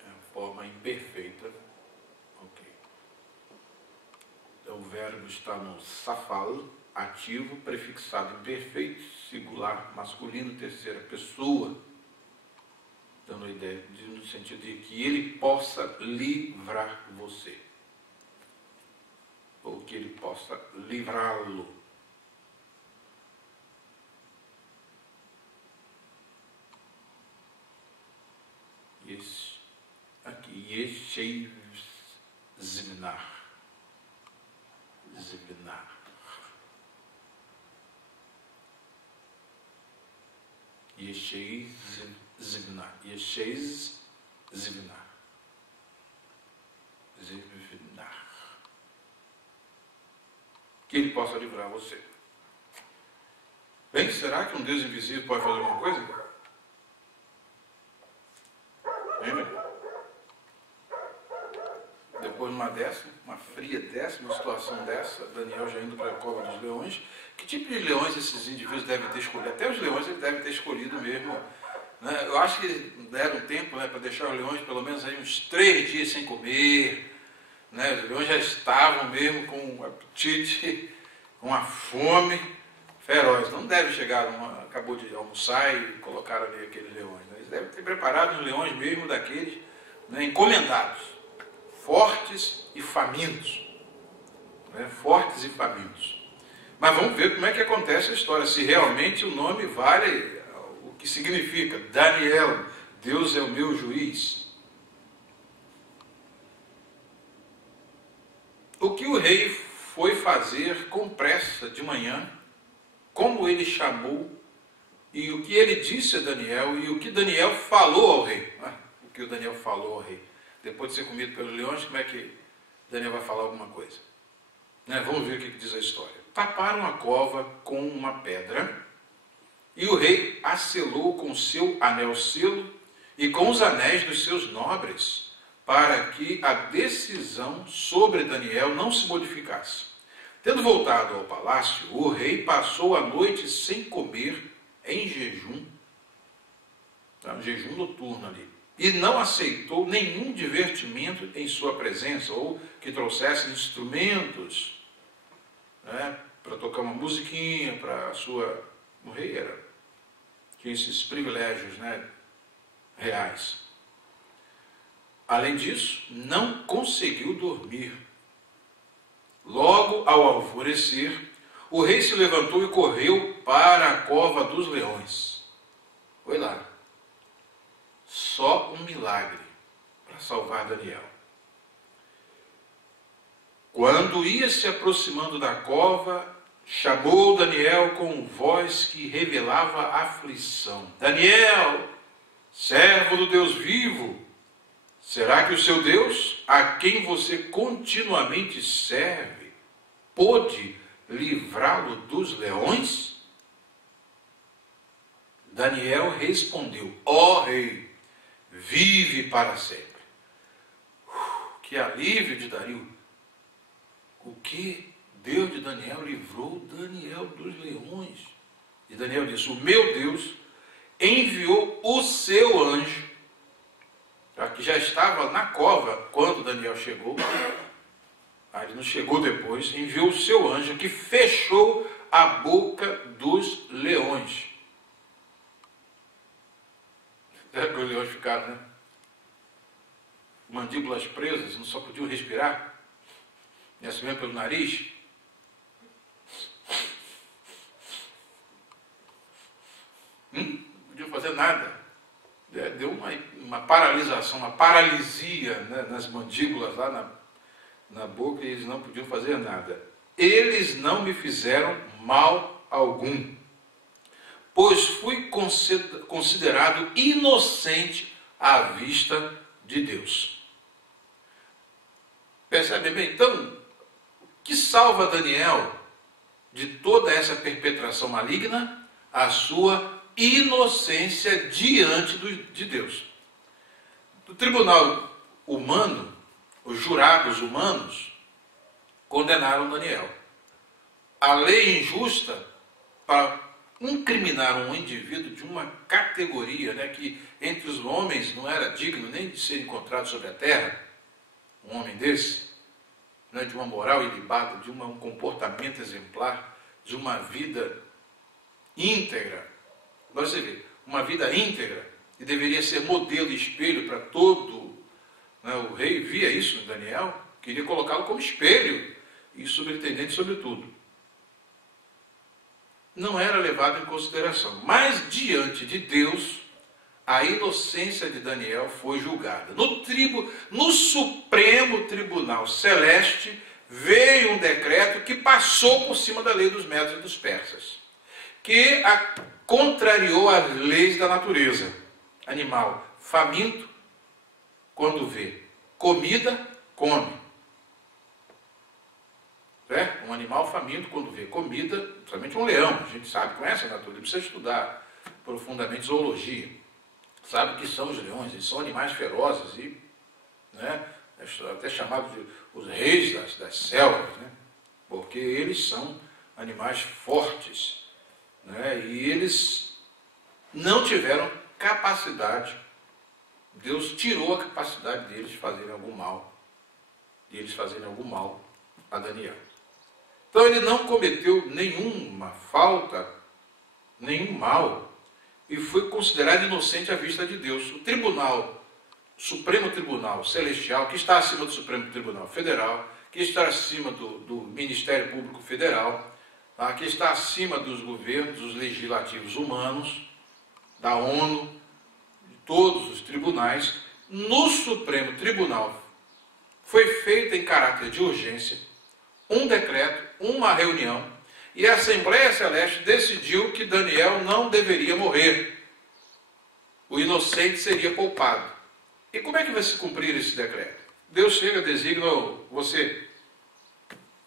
É a forma imperfeita. Ok. Então o verbo está no safal, ativo, prefixado imperfeito, singular, masculino, terceira pessoa, dando a ideia, no sentido de que ele possa livrar você, ou que ele possa livrá-lo. Aqui, Yeshei-Zimnar. Yeshei-Zimnar. Yeshei-Zimnar. Que ele possa livrar você. Bem, será que um Deus invisível pode fazer alguma coisa? Hein, depois de uma fria dessa, uma situação dessa, Daniel já indo para a cova dos leões. Que tipo de leões esses indivíduos devem ter escolhido? Até os leões eles devem ter escolhido mesmo. Né? Eu acho que deram tempo, né, para deixar os leões pelo menos aí uns 3 dias sem comer. Né? Os leões já estavam mesmo com um apetite, com uma fome feroz. Não deve chegar, acabou de almoçar e colocaram ali aqueles leões. Né? Eles devem ter preparado os leões mesmo daqueles, né, encomendados, fortes e famintos. Né? Fortes e famintos. Mas vamos ver como é que acontece a história, se realmente o nome vale o que significa. Daniel, Deus é o meu juiz. O que o rei foi fazer com pressa de manhã, como ele chamou, e o que ele disse a Daniel, e o que Daniel falou ao rei. O que o Daniel falou ao rei. Depois de ser comido pelos leões, como é que Daniel vai falar alguma coisa? Né? Vamos ver o que diz a história. Taparam a cova com uma pedra, e o rei a selou com seu anel-selo e com os anéis dos seus nobres, para que a decisão sobre Daniel não se modificasse. Tendo voltado ao palácio, o rei passou a noite sem comer, em jejum, um jejum noturno ali, e não aceitou nenhum divertimento em sua presença, ou que trouxesse instrumentos, né, para tocar uma musiquinha, para a sua... O rei tinha esses privilégios, né, reais. Além disso, não conseguiu dormir. Logo ao alvorecer, o rei se levantou e correu para a cova dos leões. Foi lá. Só um milagre para salvar Daniel. Quando ia se aproximando da cova, chamou Daniel com voz que revelava aflição. Daniel, servo do Deus vivo, será que o seu Deus, a quem você continuamente serve, pôde livrá-lo dos leões? Daniel respondeu: ó rei, vive para sempre. Que alívio de Dario. O que Deus de Daniel livrou Daniel dos leões. E Daniel disse: o meu Deus enviou o seu anjo, que já estava na cova quando Daniel chegou. Ele não chegou depois. Enviou o seu anjo que fechou a boca dos leões. Os leões ficaram, né? Mandíbulas presas, não só podiam respirar. E assim mesmo pelo nariz. Não podiam fazer nada. Deu uma paralisação, uma paralisia, né, nas mandíbulas, lá na boca, e eles não podiam fazer nada. Eles não me fizeram mal algum, pois fui considerado inocente à vista de Deus. Percebe bem? Então, o que salva Daniel de toda essa perpetração maligna? A sua inocência diante de Deus. do tribunal humano, os jurados humanos condenaram Daniel. A lei injusta para incriminar um indivíduo de uma categoria, né, que entre os homens não era digno nem de ser encontrado sobre a terra, um homem desse, né, de uma moral ilibada, de um comportamento exemplar, de uma vida íntegra. Agora você vê, uma vida íntegra, que deveria ser modelo e espelho para todo, né, o rei via isso em Daniel, queria colocá-lo como espelho e superintendente sobre tudo. Não era levado em consideração. Mas, diante de Deus, a inocência de Daniel foi julgada. No Supremo Tribunal Celeste, veio um decreto que passou por cima da lei dos medos e dos persas, que contrariou as leis da natureza. Animal faminto, quando vê comida, come. Um animal faminto, quando vê comida, principalmente um leão, a gente sabe, conhece a natureza, precisa estudar profundamente zoologia, sabe que são os leões, eles são animais ferozes e, né, até chamados de os reis das selvas, né, porque eles são animais fortes, né, e eles não tiveram capacidade, Deus tirou a capacidade deles de fazerem algum mal a Daniel. Então ele não cometeu nenhuma falta, nenhum mal, e foi considerado inocente à vista de Deus. O Supremo Tribunal Celestial, que está acima do Supremo Tribunal Federal, que está acima do Ministério Público Federal, tá? Que está acima dos governos, dos legislativos humanos, da ONU, de todos os tribunais, no Supremo Tribunal foi feita em caráter de urgência um decreto, uma reunião, e a Assembleia Celeste decidiu que Daniel não deveria morrer. O inocente seria poupado. E como é que vai se cumprir esse decreto? Deus chega, designa, você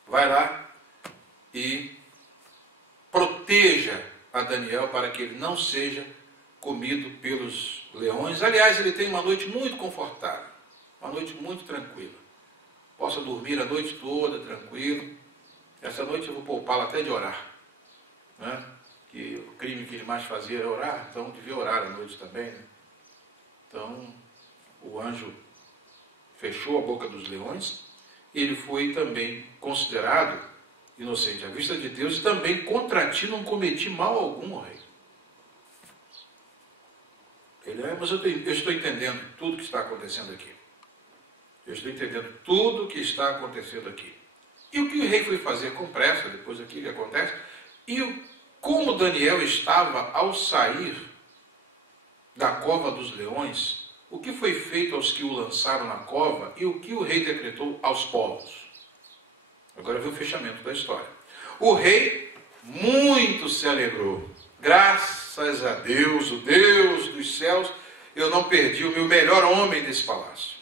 vai lá e proteja a Daniel para que ele não seja comido pelos leões. Aliás, ele tem uma noite muito confortável, uma noite muito tranquila. Possa dormir a noite toda tranquilo. Essa noite eu vou poupá-lo até de orar, né? Que o crime que ele mais fazia era orar, então devia orar à noite também, né? Então o anjo fechou a boca dos leões, e ele foi também considerado inocente à vista de Deus, e também contra ti não cometi mal algum, ó rei. Mas eu estou entendendo tudo que está acontecendo aqui. Eu estou entendendo tudo o que está acontecendo aqui. E o que o rei foi fazer com pressa, depois daquilo que acontece, e como Daniel estava ao sair da cova dos leões, o que foi feito aos que o lançaram na cova e o que o rei decretou aos povos. Agora vem o fechamento da história. O rei muito se alegrou. Graças a Deus, o Deus dos céus, eu não perdi o meu melhor homem desse palácio.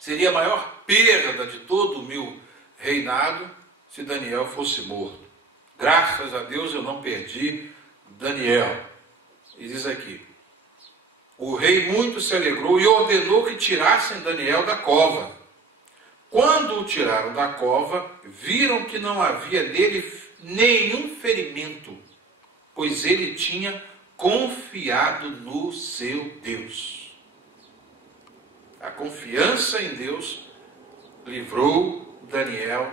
Seria a maior perda de todo o meu reinado se Daniel fosse morto. Graças a Deus eu não perdi Daniel. E diz aqui, o rei muito se alegrou e ordenou que tirassem Daniel da cova. Quando o tiraram da cova, viram que não havia nele nenhum ferimento, pois ele tinha confiado no seu Deus. A confiança em Deus livrou Daniel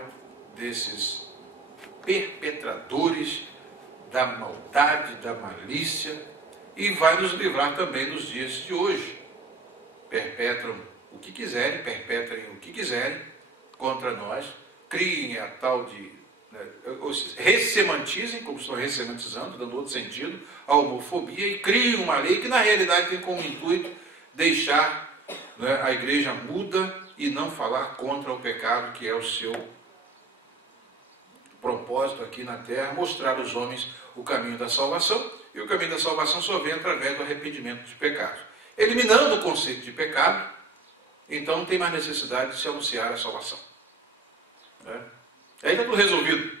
desses perpetradores da maldade, da malícia, e vai nos livrar também nos dias de hoje. Perpetram o que quiserem, perpetrem o que quiserem contra nós, criem a tal de, ressemantizem, como estão ressemantizando, dando outro sentido, a homofobia, e criem uma lei que na realidade tem como intuito deixar, né, a igreja muda e não falar contra o pecado, que é o seu propósito aqui na terra, mostrar aos homens o caminho da salvação, e o caminho da salvação só vem através do arrependimento dos pecados. Eliminando o conceito de pecado, então não tem mais necessidade de se anunciar a salvação. Aí está tudo resolvido.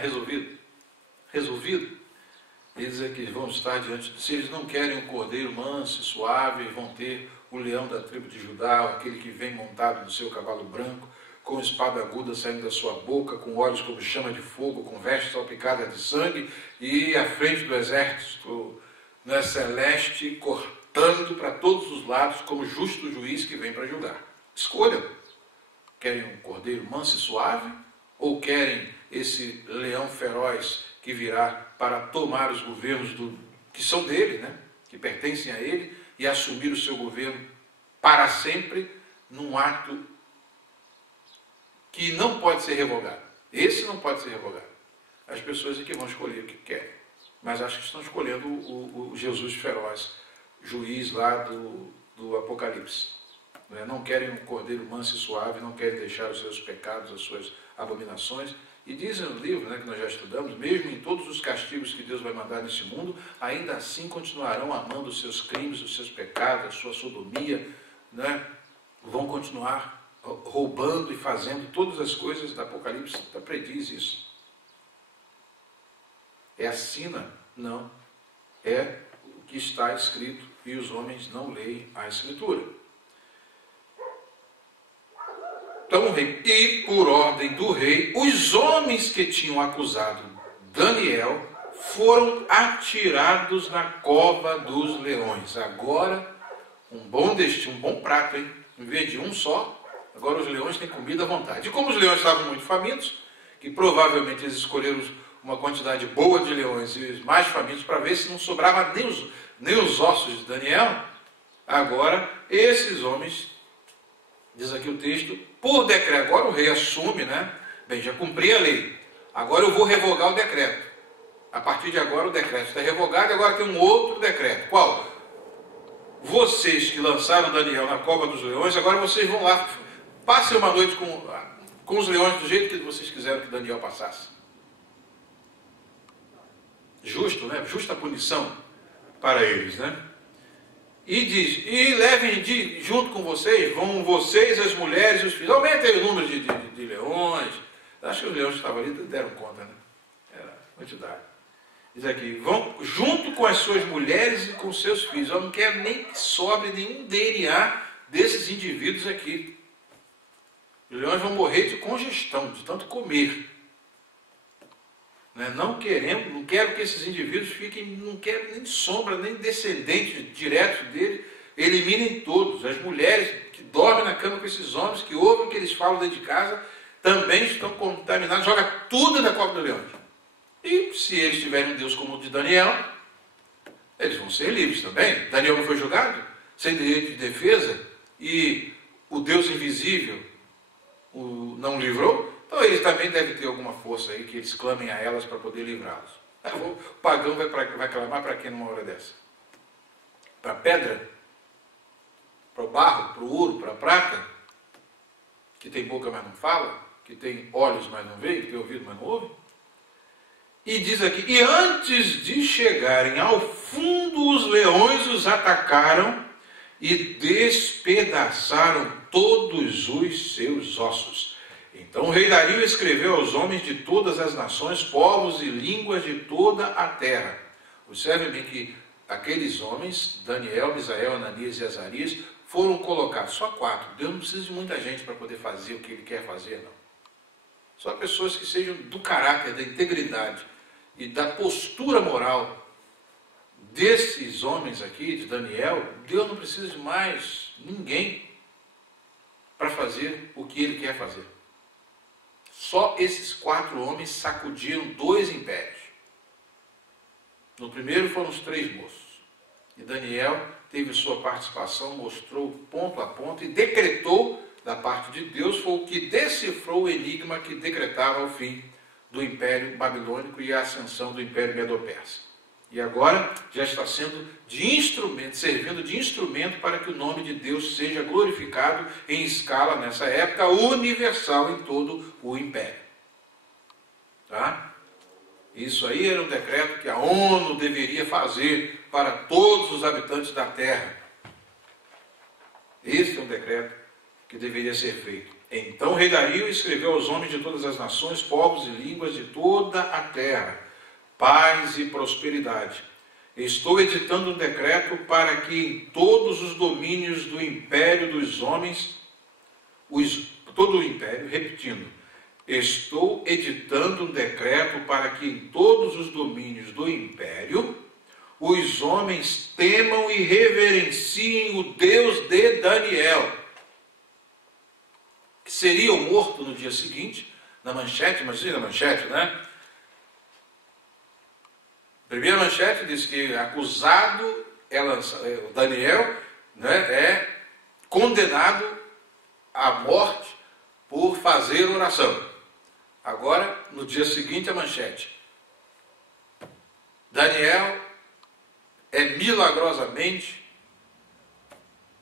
Resolvido. Eles é que vão estar diante de si, eles não querem um cordeiro manso e suave, vão ter o leão da tribo de Judá, aquele que vem montado no seu cavalo branco, com espada aguda saindo da sua boca, com olhos como chama de fogo, com vestes salpicadas de sangue, e à frente do exército celeste, cortando para todos os lados, como justo juiz que vem para julgar. Escolham. Querem um cordeiro manso e suave, ou querem esse leão feroz que virá para tomar os governos que são dele, né? Que pertencem a ele, e assumir o seu governo para sempre, num ato que não pode ser revogado. Esse não pode ser revogado. As pessoas é que vão escolher o que querem, mas acho que estão escolhendo o Jesus feroz, juiz lá do Apocalipse. Não querem um cordeiro manso e suave, não querem deixar os seus pecados, as suas abominações. E diz no livro, que nós já estudamos, mesmo em todos os castigos que Deus vai mandar nesse mundo, ainda assim continuarão amando os seus crimes, os seus pecados, a sua sodomia, vão continuar roubando e fazendo todas as coisas do Apocalipse, prediz isso. É a sina? Não. É o que está escrito e os homens não leem a Escritura. Então o rei, e por ordem do rei, os homens que tinham acusado Daniel foram atirados na cova dos leões. Agora, um bom prato, hein? Em vez de um só, agora os leões têm comida à vontade. E como os leões estavam muito famintos, que provavelmente eles escolheram uma quantidade boa de leões e os mais famintos para ver se não sobrava nem os ossos de Daniel, agora esses homens, diz aqui o texto, por decreto, agora o rei assume, bem, já cumpri a lei, agora eu vou revogar o decreto. A partir de agora o decreto está revogado, agora tem um outro decreto. Qual? Vocês que lançaram Daniel na cova dos leões, agora vocês vão lá, passem uma noite com os leões do jeito que vocês quiseram que Daniel passasse. Justo, Justa punição para eles, E diz, e levem junto com vocês, vão vocês, as mulheres e os filhos. Aumentem o número de leões. Acho que os leões que estavam ali deram conta, Era quantidade. Diz aqui, vão junto com as suas mulheres e com seus filhos. Eu não quero nem que sobre nenhum DNA desses indivíduos aqui. Os leões vão morrer de congestão, de tanto comer. Não quero que esses indivíduos fiquem, não quero nem sombra, nem descendentes diretos dele, eliminem todos. As mulheres que dormem na cama com esses homens, que ouvem o que eles falam dentro de casa, também estão contaminados, joga tudo na cova do leão. E se eles tiverem um Deus como o de Daniel, eles vão ser livres também. Daniel não foi julgado, sem direito de defesa, e o Deus invisível não livrou. Então eles também devem ter alguma força aí que eles clamem a elas para poder livrá-los. O pagão vai clamar para quem numa hora dessa? Para a pedra? Para o barro? Para o ouro? Para a prata? Que tem boca, mas não fala? Que tem olhos, mas não vê? Que tem ouvido, mas não ouve? E diz aqui, e antes de chegarem ao fundo, os leões os atacaram e despedaçaram todos os seus ossos. Então o rei Dario escreveu aos homens de todas as nações, povos e línguas de toda a terra. Observe bem que aqueles homens, Daniel, Misael, Ananias e Azarias, foram colocados, só 4. Deus não precisa de muita gente para poder fazer o que ele quer fazer, não. Só pessoas que sejam do caráter, da integridade e da postura moral desses homens aqui, de Daniel. Deus não precisa de mais ninguém para fazer o que ele quer fazer. Só esses 4 homens sacudiram 2 impérios. No primeiro foram os 3 moços. E Daniel teve sua participação, mostrou ponto a ponto e decretou da parte de Deus, foi o que decifrou o enigma que decretava o fim do Império Babilônico e a ascensão do Império Medo-Persa. E agora já está sendo servindo de instrumento para que o nome de Deus seja glorificado em escala, nessa época, universal em todo o Império. Tá? Isso aí era um decreto que a ONU deveria fazer para todos os habitantes da Terra. Esse é um decreto que deveria ser feito. Então o rei Dario escreveu aos homens de todas as nações, povos e línguas de toda a terra. paz e prosperidade. Estou editando um decreto para que em todos os domínios do império dos homens, todo o império, repetindo, estou editando um decreto para que em todos os domínios do império os homens temam e reverenciem o Deus de Daniel, que seria morto no dia seguinte, na manchete, imagina a manchete, né? Primeira manchete diz que acusado, Daniel, né, é condenado à morte por fazer oração. Agora, no dia seguinte, a manchete. Daniel é milagrosamente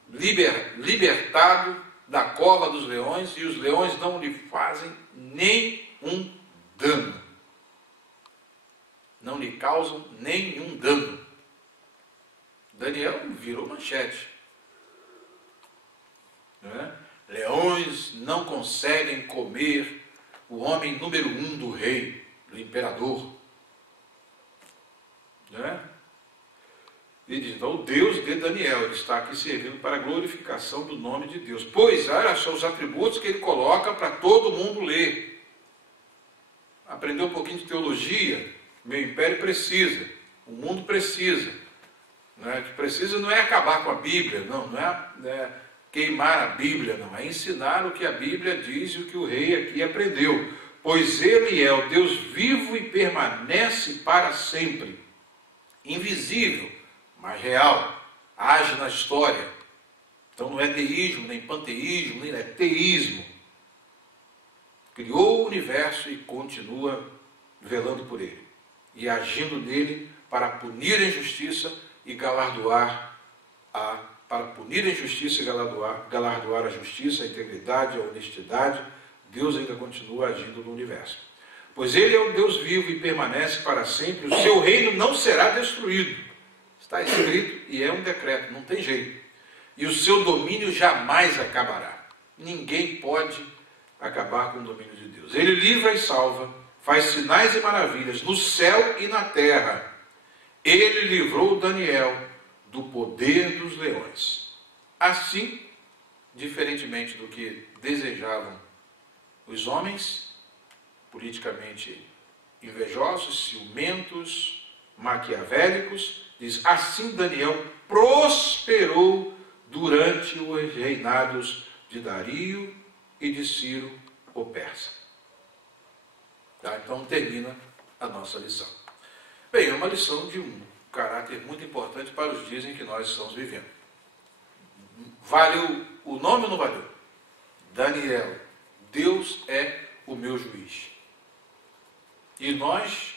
libertado da cova dos leões e os leões não lhe fazem nenhum dano. Não lhe causam nenhum dano. Daniel virou manchete. Né? Leões não conseguem comer o homem número 1 do rei, do imperador. Né? E diz, então, o Deus de Daniel, ele está aqui servindo para a glorificação do nome de Deus. Pois, olha só os atributos que ele coloca para todo mundo ler. Aprender um pouquinho de teologia, meu império precisa, o mundo precisa. Né? O que precisa não é acabar com a Bíblia, não é queimar a Bíblia, não. É ensinar o que a Bíblia diz e o que o rei aqui aprendeu. Pois ele é o Deus vivo e permanece para sempre. Invisível, mas real. Age na história. Então não é deísmo, nem panteísmo, nem é teísmo. Criou o universo e continua velando por ele. E agindo nele para punir a injustiça e galardoar galardoar a justiça, a integridade, a honestidade. Deus ainda continua agindo no universo. Pois ele é o Deus vivo e permanece para sempre, o seu reino não será destruído. Está escrito e é um decreto, não tem jeito. E o seu domínio jamais acabará. Ninguém pode acabar com o domínio de Deus. Ele livra e salva, faz sinais e maravilhas no céu e na terra. Ele livrou Daniel do poder dos leões. Assim, diferentemente do que desejavam os homens, politicamente invejosos, ciumentos, maquiavélicos, diz, assim Daniel prosperou durante os reinados de Dario e de Ciro, o persa. Tá? Então termina a nossa lição. Bem, é uma lição de um caráter muito importante para os dias em que nós estamos vivendo. Valeu o nome ou não valeu? Daniel, Deus é o meu juiz. E nós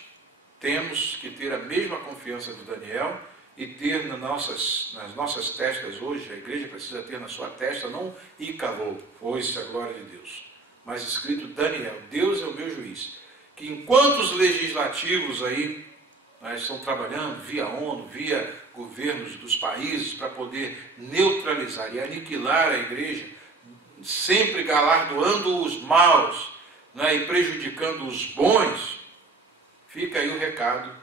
temos que ter a mesma confiança de Daniel e ter nas nossas testas hoje, a igreja precisa ter na sua testa, não Ícaro, foi-se a glória de Deus, mas escrito Daniel, Deus é o meu juiz. Que enquanto os legislativos aí estão trabalhando via ONU, via governos dos países para poder neutralizar e aniquilar a igreja, sempre galardoando os maus, e prejudicando os bons, fica aí o recado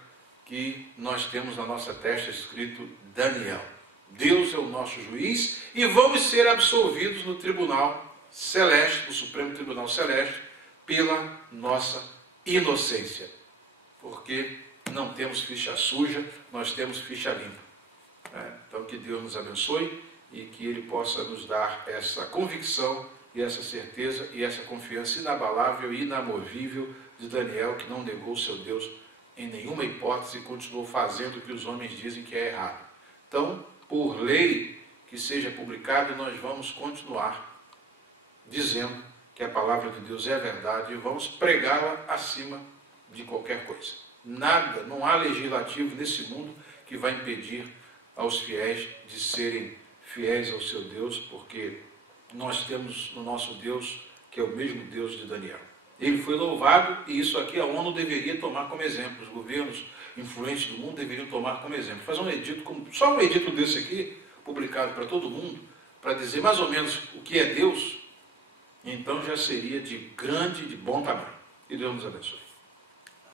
que nós temos na nossa testa escrito Daniel. Deus é o nosso juiz e vamos ser absolvidos no tribunal celeste, no Supremo Tribunal Celeste, pela nossa inocência. Porque não temos ficha suja, nós temos ficha limpa. Então que Deus nos abençoe e que Ele possa nos dar essa convicção e essa certeza e essa confiança inabalável e inamovível de Daniel, que não negou o seu Deus em nenhuma hipótese e continuou fazendo o que os homens dizem que é errado. Então, por lei que seja publicado, nós vamos continuar dizendo que a palavra de Deus é a verdade e vamos pregá-la acima de qualquer coisa. Nada, não há legislativo nesse mundo que vai impedir aos fiéis de serem fiéis ao seu Deus, porque nós temos no nosso Deus, que é o mesmo Deus de Daniel. Ele foi louvado e isso aqui a ONU deveria tomar como exemplo. Os governos influentes do mundo deveriam tomar como exemplo. Fazer um edito, só um edito desse aqui, publicado para todo mundo, para dizer mais ou menos o que é Deus, então já seria de bom tamanho. E Deus nos abençoe.